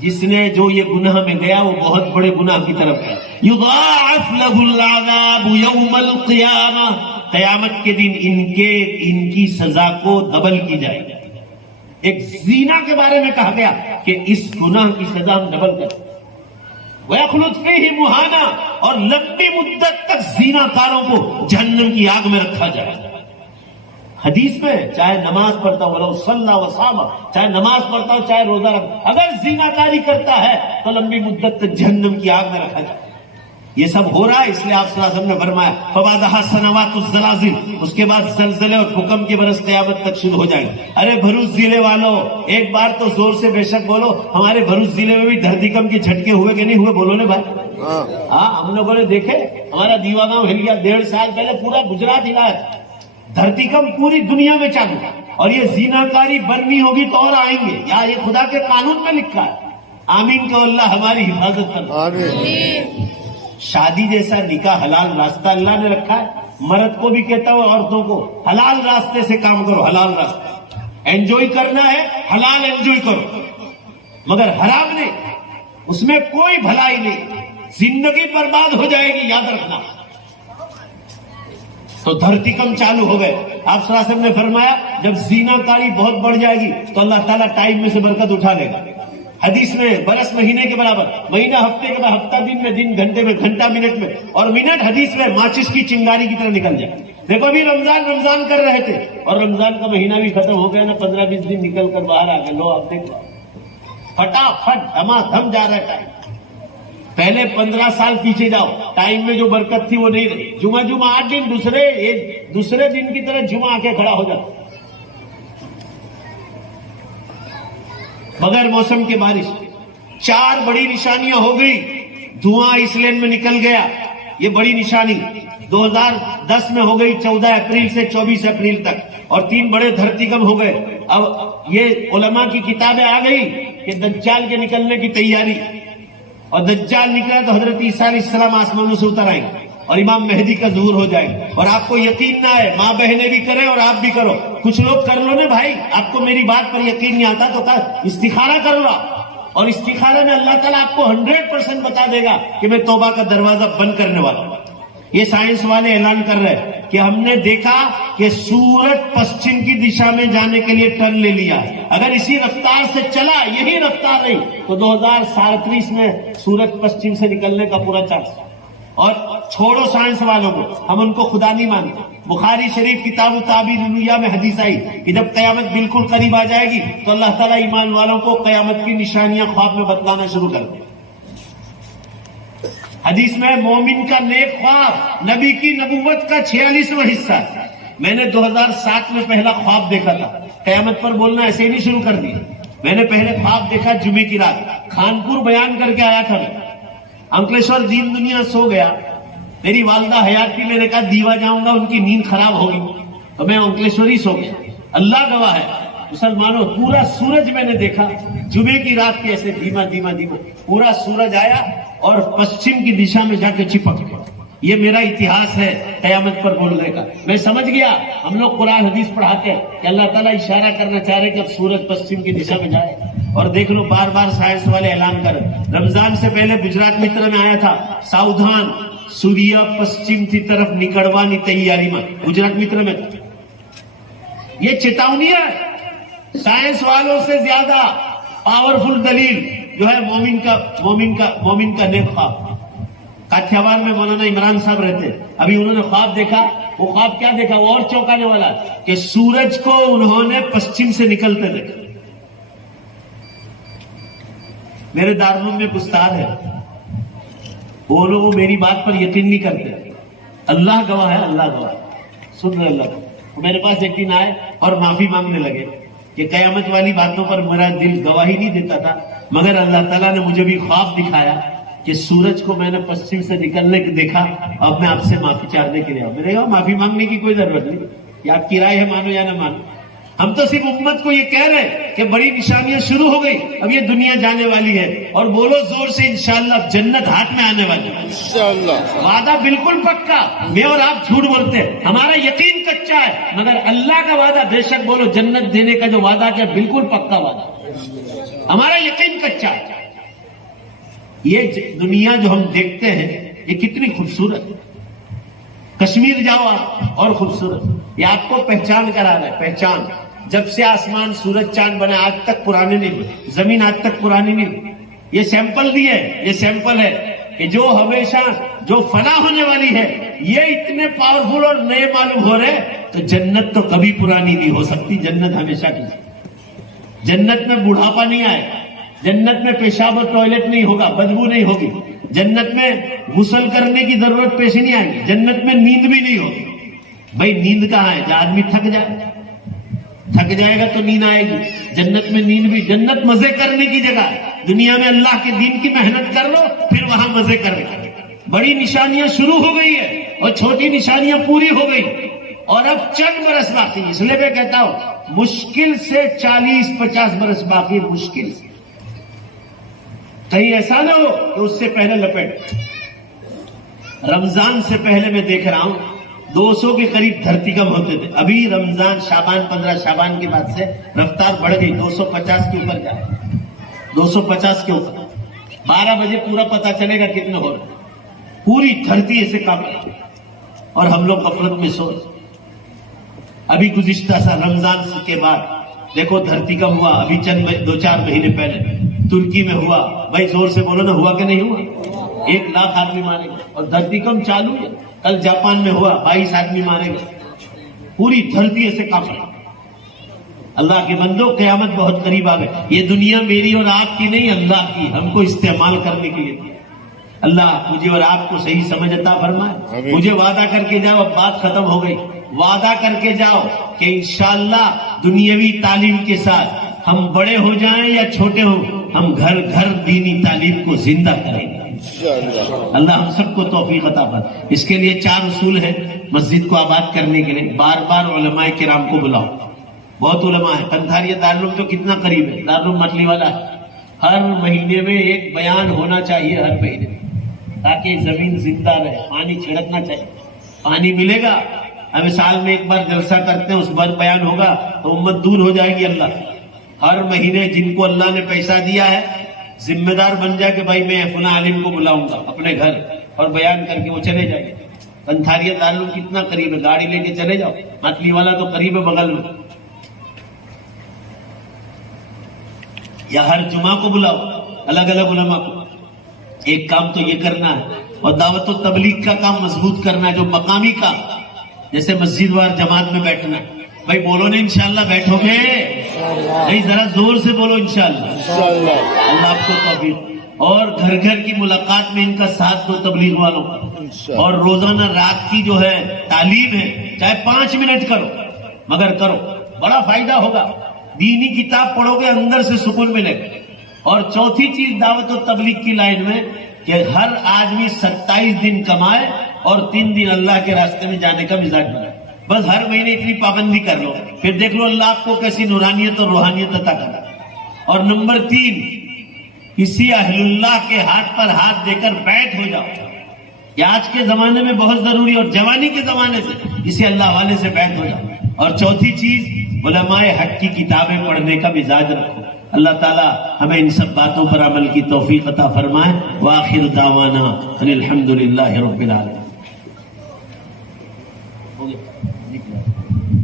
جس نے جو یہ گناہ میں گیا وہ بہت بڑے گناہ کی طرف ہے. یضاعف له العذاب یوم القیامہ, قیامت کے دن ان کی سزا کو ڈبل کی جائے گی. ایک زنا کے بارے میں کہا گیا کہ اس گناہ کی سزا ہم ڈبل کریں. وَيَخْلُدْ فِيهِ مُهَانًا, اور لمبی مدت تک زنا کاروں کو جہنم کی آگ میں رکھا جائے. حدیث میں چاہے نماز پڑھتا ہو, صلی وصام, چاہے نماز پڑھتا ہو چاہے روزہ رکھتا, اگر زنا کاری کرتا ہے تو لمبی مدت تک جہنم کی آگ میں رکھا جائے. یہ سب ہو رہا ہے اس لیے آپ صلی اللہ علیہ وسلم نے فرمایا فبعدها سنوات الزلازل, اس کے بعد زلزلے اور بھوکمپ کے برس قیامت تک شروع ہو جائیں گے. ارے بھروچ ضلع والوں ایک بار تو زور سے بے شک بولو, ہمارے بھروچ ضلع میں بھی دھرتی کم کے جھٹکے ہوئے کہ نہیں ہوئے, بولو نا بھائی. ہاں ہم لوگوں نے دیکھے, ہمارا دیوا گاؤں ہل گیا 1.5 سال پہلے, پورا گجرات ہلا ہے. دھرتی کم پوری دنیا میں چالو, اور یہ زنا کاری بننی ہوگی تو اور آئیں گے. یا یہ خدا کے قانون میں لکھا ہے. آمین کہ اللہ ہماری حفاظت کرے. شادی جیسا نکاح حلال راستہ اللہ نے رکھا ہے. مرد کو بھی کہتا ہوں عورتوں کو حلال راستے سے کام کرو. حلال راستہ انجوائے کرنا ہے, حلال انجوائے کرو, مگر حرام نہیں. اس میں کوئی بھلائی نہیں, زندگی برباد ہو جائے گی, یاد رکھنا. تو دھرتی کم چالو ہو گئے. آپ صلی اللہ علیہ وسلم نے فرمایا جب زینا کاری بہت بڑھ جائے گی تو اللہ تعالیٰ ٹائم میں سے برکت اٹھا لے گا. حدیث میں برس مہینے کے برابر، مہینہ ہفتے کے بعد، ہفتہ دن میں، دن گھنٹے میں، گھنٹہ منٹ میں، اور منٹ حدیث میں ماچس کی چنگاری کی طرح نکل جائے. دیکھو ابھی رمضان کر رہے تھے اور رمضان کا مہینہ بھی ختم ہو گیا نا، 15-20 دن نکل کر باہر آ گئے. لو آپ دیکھو فٹافٹ دھما دھم جا رہا ہے ٹائم. پہلے 15 سال پیچھے جاؤ، ٹائم میں جو برکت تھی وہ نہیں رہی. جمعہ 8 دن، دوسرے دن کی طرح جمعہ آ کے کھڑا ہو جاتا بغیر موسم کے بارش. 4 بڑی نشانیاں ہو گئی. دھواں آئس لینڈ میں نکل گیا، یہ بڑی نشانی 2010 میں ہو گئی، 14 اپریل سے 24 اپریل تک، اور 3 بڑے دھرتی کم ہو گئے. اب یہ علماء کی کتابیں آ گئی کہ دجال کے نکلنے کی تیاری، اور دجال نکلا تو حضرت عیسیٰ علیہ السلام آسمانوں سے اتر آئیں گے اور امام مہدی کا ظہور ہو جائے گا. اور آپ کو یقین نہ ہے، ماں بہنیں بھی کریں اور آپ بھی کرو. کچھ لوگ کر لو نا بھائی، آپ کو میری بات پر یقین نہیں آتا تو استخارہ کر لو، اور استخارہ میں اللہ تعالیٰ آپ کو 100% بتا دے گا کہ میں توبہ کا دروازہ بند کرنے والا ہوں. یہ سائنس والے اعلان کر رہے ہیں کہ ہم نے دیکھا کہ سورج پشچم کی دشا میں جانے کے لیے ٹرن لے لیا. اگر اسی رفتار سے چلا، یہی رفتار رہی، تو 2037 میں سورج پشچم سے نکلنے کا پورا چانس. اور چھوڑو سائنس والوں کو، ہم ان کو خدا نہیں مانتے. بخاری شریف کتاب تعبیر الرؤیا میں حدیث آئی کہ جب قیامت بالکل قریب آ جائے گی تو اللہ تعالیٰ ایمان والوں کو قیامت کی نشانیاں خواب میں بتلانا شروع کر دے. حدیث میں مومن کا نیک خواب نبی کی نبوت کا 46واں حصہ. میں نے 2007 میں پہلا خواب دیکھا تھا. قیامت پر بولنا ایسے ہی نہیں شروع کر دیا. میں نے پہلے خواب دیکھا جمعے کی رات، کھانپور بیان کر کے آیا تھا. انکلیشور دین دنیا سو گیا، میری والدہ حیات کی، میں نے کہا دیوا جاؤں گا، ان کی نیند خراب ہوگی تو میں انکلیشور ہی سو گیا. اللہ گواہ ہے مسلمانوں، پورا سورج میں نے دیکھا جمعے کی رات کی، ایسے دھیما دھیما دھیما پورا سورج آیا اور پشچم کی دشا میں جا کے چپک گیا. یہ میرا اتہاس ہے قیامت پر بولنے کا. میں سمجھ گیا، ہم لوگ قرآن حدیث پڑھاتے ہیں کہ اللہ تعالیٰ اشارہ کرنا چاہ رہے کہ اب سورج پشچم کی دشا میں جائے. اور دیکھ لو بار بار سائنس والے اعلان کر. رمضان سے پہلے گجرات متر میں آیا تھا، ساودھان سوریا پشچم کی طرف نکڑوانی تیاری میں، گجرات متر میں تھا. یہ چیتاونی ہے. سائنس والوں سے زیادہ پاورفل دلیل جو ہے مومن کا نیک خواب. کاٹھیاواد میں مولانا عمران صاحب رہتے، ابھی انہوں نے خواب دیکھا. وہ خواب کیا دیکھا، وہ اور چونکانے والا، کہ سورج کو انہوں نے پشچم سے نکلتے دیکھا. میرے دارالعلوم میں استاد ہے، وہ لوگ میری بات پر یقین نہیں کرتے. اللہ گواہ ہے، اللہ گواہ ہے. سن رہے اللہ. میرے پاس ایک دن آئے اور معافی مانگنے لگے کہ قیامت والی باتوں پر میرا دل گواہی نہیں دیتا تھا، مگر اللہ تعالیٰ نے مجھے بھی خواب دکھایا کہ سورج کو میں نے پشچم سے نکلنے کے دیکھا. اب میں آپ سے معافی چاہنے کے لیے آؤں. میرے کہا معافی مانگنے کی کوئی ضرورت نہیں، یہ آپ کی رائے ہے، مانو یا نہ مانو. ہم تو صرف امت کو یہ کہہ رہے کہ بڑی نشانیاں شروع ہو گئی، اب یہ دنیا جانے والی ہے. اور بولو زور سے انشاءاللہ جنت ہاتھ میں آنے والی ہے انشاءاللہ. وعدہ بالکل پکا. میں اور آپ جھوٹ بولتے ہیں، ہمارا یقین کچا ہے، مگر اللہ کا وعدہ بے شک بولو جنت دینے کا جو وعدہ کیا بالکل پکا وعدہ. ہمارا یقین کچا ہے. یہ دنیا جو ہم دیکھتے ہیں یہ کتنی خوبصورت ہے. کشمیر جاؤ آپ اور خوبصورت. یہ آپ کو پہچان کرا رہا ہے. پہچان جب سے آسمان سورج چاند بنا آج تک پرانے نہیں ہوئے، زمین آج تک پرانی نہیں ہوئی. یہ سیمپل دی ہے، یہ سیمپل ہے کہ جو ہمیشہ جو فنا ہونے والی ہے یہ اتنے پاورفل اور نئے معلوم ہو رہے. تو جنت تو کبھی پرانی نہیں ہو سکتی، جنت ہمیشہ کی. جنت میں بڑھاپا نہیں آئے گا، جنت میں پیشاب اور ٹوائلٹ نہیں ہوگا، بدبو نہیں ہوگی. جنت میں غسل کرنے کی ضرورت پیش نہیں آئے گی. جنت میں نیند بھی نہیں ہوگی. بھائی نیند کہاں ہے؟ جب آدمی تھک جائے گا تو نیند آئے گی. جنت میں نیند بھی. جنت مزے کرنے کی جگہ ہے. دنیا میں اللہ کے دین کی محنت کر لو، پھر وہاں مزے کر لو. بڑی نشانیاں شروع ہو گئی ہے اور چھوٹی نشانیاں پوری ہو گئی، اور اب چند برس باقی. اس لیے میں کہتا ہوں مشکل سے 40-50 برس باقی، مشکل سے. کہیں ایسا نہ ہو کہ اس سے پہلے لپیٹ. رمضان سے پہلے میں دیکھ رہا ہوں 200 کے قریب دھرتی کم ہوتے تھے. ابھی رمضان شعبان 15 شعبان کے بعد سے رفتار بڑھ گئی، 250 کے اوپر جائے. 250 کے اوپر 12 بجے پورا پتا چلے گا کتنے ہو رہے. پوری دھرتی ایسے کام. اور ہم لوگ غفلت میں سوچ. ابھی گزشتہ سال رمضان کے بعد دیکھو دھرتی کم ہوا. ابھی چند 2-4 مہینے پہلے ترکی میں ہوا. بھائی زور سے بولو نا, ہوا کہ نہیں ہوا؟ 1 لاکھ آدمی مارے گئے. اور دھرتی کم چالو ہے. کل جاپان میں ہوا, 22 آدمی مارے گئے. پوری دھرتی ایسے کافر. اللہ کے بندوں, قیامت بہت قریب آ گئے. یہ دنیا میری اور آپ کی نہیں, اللہ کی, ہم کو استعمال کرنے کے لیے. اللہ مجھے اور آپ کو صحیح سمجھ عطا فرمائے. مجھے وعدہ کر کے جاؤ, اب بات ختم ہو گئی. وعدہ کر کے جاؤ کہ انشاءاللہ دنیاوی تعلیم کے ساتھ ہم بڑے ہو جائیں یا چھوٹے ہوں, ہم گھر گھر دینی تعلیم کو زندہ کریں گے. اللہ ہم سب کو توفیق عطا فرمائے. اس کے لیے 4 اصول ہیں مسجد کو آباد کرنے کے لیے. بار بار علماء کرام کو بلاؤ. بہت علماء ہیں. کنتھاریہ دارالعلوم تو کتنا قریب ہے, دارالعلوم مٹلی والا ہے. ہر مہینے میں ایک بیان ہونا چاہیے, ہر مہینے, تاکہ زمین زندہ رہے. پانی چھڑکنا چاہیے, پانی ملے گا. ہمیں سال میں ایک بار جلسہ کرتے ہیں, اس بار بیان ہوگا تو امت دور ہو جائے گی. اللہ ہر مہینے جن کو اللہ نے پیسہ دیا ہے ذمہ دار بن جائے کہ بھائی میں فلاں عالم کو بلاؤں گا اپنے گھر, اور بیان کر کے وہ چلے جائیں. کنتھاریہ دارالعلوم کتنا قریب ہے, گاڑی لے کے چلے جاؤ. متلی والا تو قریب ہے, بغل میں. یا ہر جمعہ کو بلاؤ الگ الگ علماء کو. ایک کام تو یہ کرنا ہے, اور دعوت و تبلیغ کا کام مضبوط کرنا ہے, جو مقامی کام, جیسے مسجد وار جماعت میں بیٹھنا. بھائی بولو نا انشاءاللہ, بیٹھو گے نہیں, ذرا زور سے بولو انشاءاللہ. اللہ آپ کو توفیق. اور گھر گھر کی ملاقات میں ان کا ساتھ دو تبلیغ والوں کا. اور روزانہ رات کی جو ہے تعلیم ہے, چاہے 5 منٹ کرو مگر کرو, بڑا فائدہ ہوگا. دینی کتاب پڑھو گے اندر سے سکون ملے گا. اور چوتھی چیز دعوت و تبلیغ کی لائن میں کہ ہر آدمی 27 دن کمائے اور 3 دن اللہ کے راستے میں جانے کا مزاج بنائے. بس ہر مہینے اتنی پابندی کر لو, پھر دیکھ لو اللہ آپ کو کیسی نورانیت اور روحانیت عطا کرے. اور نمبر 3, کسی اہل اللہ کے ہاتھ پر ہاتھ دے کر بیٹھ ہو جاؤ. یہ آج کے زمانے میں بہت ضروری, اور جوانی کے زمانے سے کسی اللہ والے سے بیٹھ ہو جاؤ. اور چوتھی چیز, علماء حق کی کتابیں پڑھنے کا مزاج رکھو. اللہ تعالی ہمیں ان سب باتوں پر عمل کی توفیق عطا فرمائے. وآخر دعوانا ان الحمدللہ رب العالمین.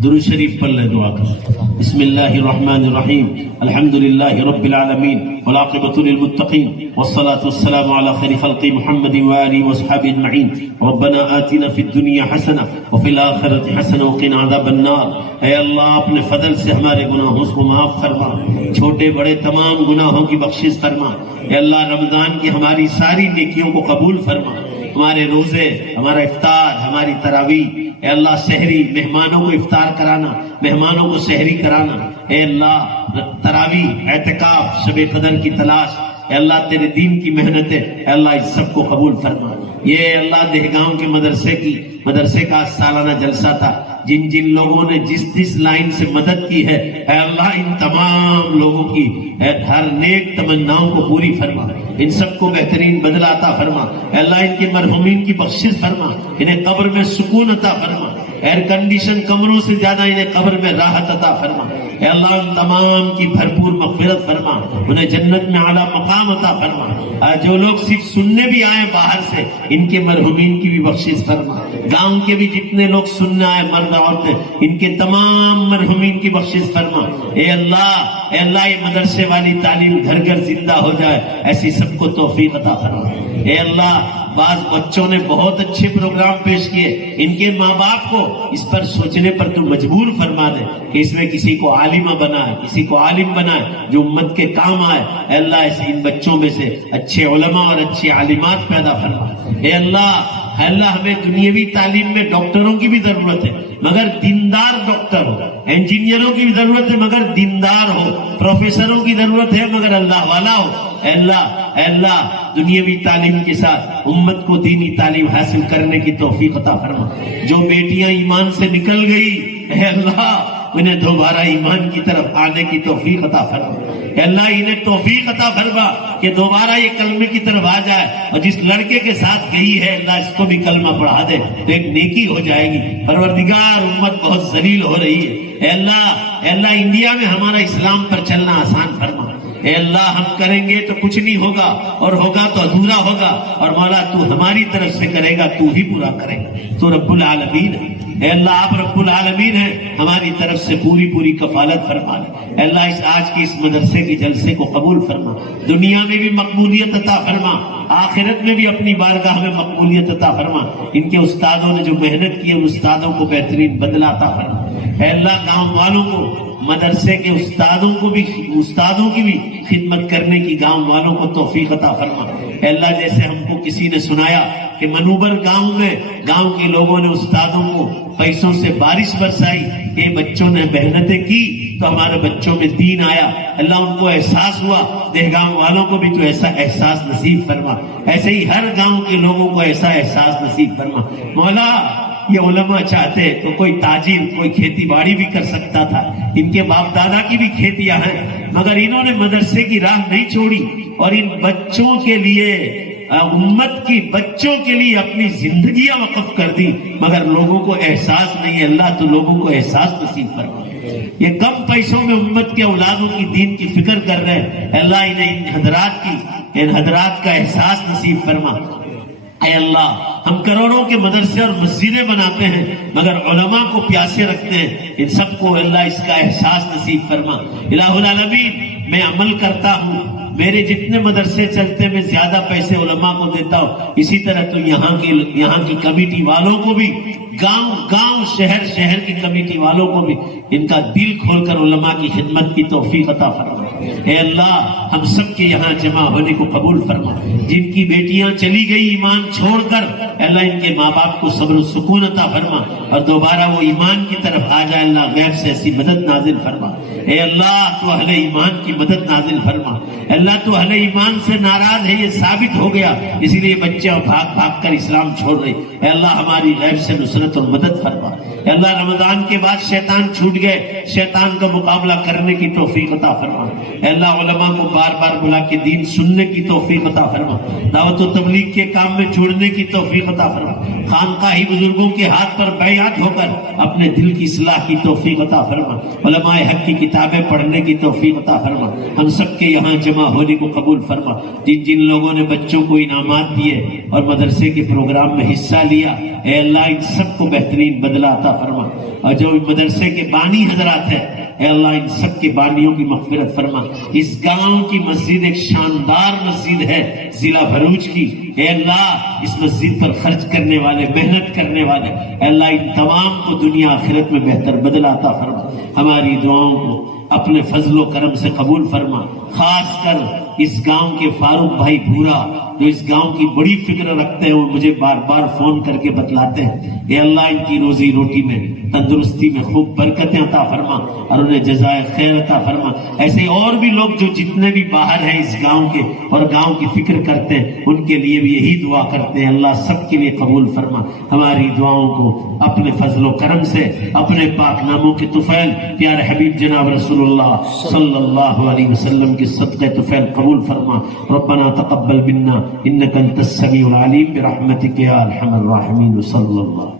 درود شریف پڑھ لے, دعا کر. بسم اللہ الرحمن الرحیم. الحمدللہ رب العالمین والعاقبۃ للمتقین والصلاة والسلام علی خیر خلق محمد وآلہ وصحبہ اجمعین. ربنا آتنا فی الدنیا حسنہ وفی الآخرۃ حسنہ وقنا عذاب النار. اے اللہ اپنے فضل سے ہمارے گناہوں کو معاف فرما, چھوٹے بڑے تمام گناہوں کی بخشش فرما. اے اللہ رمضان کی ہماری ساری نیکیوں کو قبول فرما. ہمارے روزے, ہمارا افطار, ہماری تراویح, اے اللہ سحری, مہمانوں کو افطار کرانا, مہمانوں کو سحری کرانا. اے اللہ تراویح, اعتکاف, شب قدر کی تلاش, اے اللہ تیرے دین کی محنتیں, اے اللہ اس سب کو قبول فرما. یہ اللہ دہگاؤں کے مدرسے کا سالانہ جلسہ تھا. جن جن لوگوں نے جس لائن سے مدد کی ہے, اے اللہ ان تمام لوگوں کی ہر نیک تمناؤں کو پوری فرما. ان سب کو بہترین بدلہ عطا فرما. اے اللہ ان کے مرحومین کی بخشش فرما, انہیں قبر میں سکون عطا فرما. ایئر کنڈیشن کمروں سے زیادہ انہیں قبر میں راحت عطا فرما. اے اللہ ان تمام کی بھرپور مغفرت فرما, انہیں جنت میں اعلیٰ مقام عطا فرما. جو لوگ صرف سننے بھی آئے باہر سے, ان کے مرحومین کی بھی بخشش فرما. گاؤں کے بھی جتنے لوگ سننے آئے, مرد عورتیں, ان کے تمام مرحومین کی بخشش فرما. اے اللہ یہ مدرسے والی تعلیم گھر گھر زندہ ہو جائے, ایسی سب کو توفیق عطا فرما. اے اللہ بعض بچوں نے بہت اچھے پروگرام پیش کیے, ان کے ماں باپ کو اس پر سوچنے پر تو مجبور فرما دے کہ اس میں کسی کو عالمہ بنائے, کسی کو عالم بنائے جو امت کے کام آئے. اے اللہ ایسے ان بچوں میں سے اچھے علماء اور اچھی عالمات پیدا فرما. اے اللہ ہمیں دنیاوی تعلیم میں ڈاکٹروں کی بھی ضرورت ہے مگر دیندار ڈاکٹر ہو, انجینئروں کی بھی ضرورت ہے مگر دیندار ہو, پروفیسروں کی ضرورت ہے مگر اللہ والا ہو. اے اللہ دنیاوی تعلیم کے ساتھ امت کو دینی تعلیم حاصل کرنے کی توفیق عطا فرما. جو بیٹیاں ایمان سے نکل گئی, اے اللہ انہیں دوبارہ ایمان کی طرف آنے کی توفیق عطا فرما. اے اللہ انہیں توفیق عطا فرما کہ دوبارہ یہ کلمے کی طرف آ جائے, اور جس لڑکے کے ساتھ گئی ہے اللہ اس کو بھی کلمہ پڑھا دے تو ایک نیکی ہو جائے گی. پروردگار امت بہت ذلیل ہو رہی ہے. اے اللہ انڈیا میں ہمارا اسلام پر چلنا آسان فرما. اے اللہ ہم کریں گے تو کچھ نہیں ہوگا، اور ہوگا تو ادھورا ہوگا، اور مولا تو ہماری طرف سے کرے گا، تو ہی پورا کرے گا، تو رب العالمین ہے۔ اے اللہ آپ رب العالمین ہیں، ہماری طرف سے پوری کفالت فرما لے۔ اے اللہ اس آج کی اس مدرسے کے جلسے کو قبول فرما، دنیا میں بھی مقبولیت عطا فرما، آخرت میں بھی اپنی بارگاہ میں مقبولیت عطا فرما۔ ان کے استادوں نے جو محنت کی ان استادوں کو بہترین بدلہ عطا فرما۔ اے اللہ گاؤں والوں کو، مدرسے کے استادوں کی بھی خدمت کرنے کی گاؤں والوں کو توفیق عطا فرما۔ اے اللہ جیسے ہم کو کسی نے سنایا کہ منوبر گاؤں میں گاؤں کے لوگوں نے استادوں کو پیسوں سے بارش برسائی کہ بچوں نے محنتیں کی تو ہمارے بچوں میں دین آیا، اللہ ان کو احساس ہوا، دہگاؤں والوں کو بھی تو ایسا احساس نصیب فرما، ایسے ہی ہر گاؤں کے لوگوں کو ایسا احساس نصیب فرما۔ مولا یہ علماء چاہتے تو کوئی تاجر کوئی کھیتی باڑی بھی کر سکتا تھا، ان کے باپ دادا کی بھی کھیتیاں ہیں، مگر انہوں نے مدرسے کی راہ نہیں چھوڑی اور ان بچوں کے لیے، امت کی بچوں کے لیے اپنی زندگیاں وقف کر دی، مگر لوگوں کو احساس نہیں ہے۔ اللہ تو لوگوں کو احساس نصیب فرما۔ یہ کم پیسوں میں امت کے اولادوں کی دین کی فکر کر رہے ہیں، اللہ انہیں ان حضرات کا احساس نصیب فرما۔ اے اللہ ہم کروڑوں کے مدرسے اور مسجدیں بناتے ہیں مگر علماء کو پیاسے رکھتے ہیں، ان سب کو اللہ اس کا احساس نصیب فرما۔ الہ العالمین میں عمل کرتا ہوں، میرے جتنے مدرسے چلتے میں زیادہ پیسے علماء کو دیتا ہوں، اسی طرح تو یہاں کی کمیٹی والوں کو بھی، گاؤں شہر کی کمیٹی والوں کو بھی ان کا دل کھول کر علماء کی خدمت کی توفیق عطا فرما۔ اے اللہ ہم سب کے یہاں جمع ہونے کو قبول فرما، جن کی بیٹیاں چلی گئی ایمان چھوڑ کر، اے اللہ ان کے ماں باپ کو صبر و سکون عطا فرما اور دوبارہ وہ ایمان کی طرف آ جائے، اللہ غیب سے ایسی مدد نازل فرما۔ اے اللہ تو اہل ایمان کی مدد نازل فرما، اللہ تو اہل ایمان سے ناراض ہے یہ ثابت ہو گیا، اسی لیے بچے بھاگ کر اسلام چھوڑ رہے۔ اے اللہ ہماری غیب سے نصرت اور مدد فرما۔ اے اللہ رمضان کے بعد شیطان چھوٹ گئے، شیطان کا مقابلہ کرنے کی توفیق عطا فرما۔ اے اللہ علماء کو بار بار بلا کے دین سننے کی توفیق عطا فرما، دعوت و تبلیغ کے کام میں جڑنے کی توفیق عطا فرما، خانقاہی بزرگوں کے ہاتھ پر بیعت ہو کر اپنے دل کی اصلاح کی توفیق عطا فرما، علماء حق کی کتابیں پڑھنے کی توفیق عطا فرما۔ ہم سب کے یہاں جمع ہونے کو قبول فرما، جن لوگوں نے بچوں کو انعامات دیے اور مدرسے کے پروگرام میں حصہ لیا، اے اللہ ان سب کو بہترین بدلہ عطا فرما، اور جو مدرسے کے بانی حضرات ہیں اے اللہ ان سب کے بانیوں کی مغفرت فرما۔ اس گاؤں کی مسجد ایک شاندار مسجد ہے ضلع بھروچ کی، اے اللہ اس مسجد پر خرچ کرنے والے، محنت کرنے والے، اے اللہ ان تمام کو دنیا آخرت میں بہتر بدلہ عطا فرما۔ ہماری دعاؤں کو اپنے فضل و کرم سے قبول فرما، خاص کر اس گاؤں کے فاروق بھائی بھورا جو اس گاؤں کی بڑی فکر رکھتے ہیں، وہ مجھے بار بار فون کر کے بتلاتے ہیں، اے اللہ ان کی روزی روٹی میں، تندرستی میں خوب برکتیں عطا فرما اور انہیں جزائے خیر عطا فرما۔ ایسے اور بھی لوگ جو جتنے بھی باہر ہیں اس گاؤں کے اور گاؤں کی فکر کرتے ہیں، ان کے لیے بھی یہی دعا کرتے ہیں، اللہ سب کے لیے قبول فرما۔ ہماری دعاؤں کو اپنے فضل و کرم سے، اپنے پاک ناموں کے طفیل پیارے حبیب جناب رسول اللہ صلی اللہ علیہ وسلم کے صدقے طفیل قبول فرما۔ ربنا تقبل منا انك انت السميع العليم برحمتك يا ارحم الراحمين صلی اللہ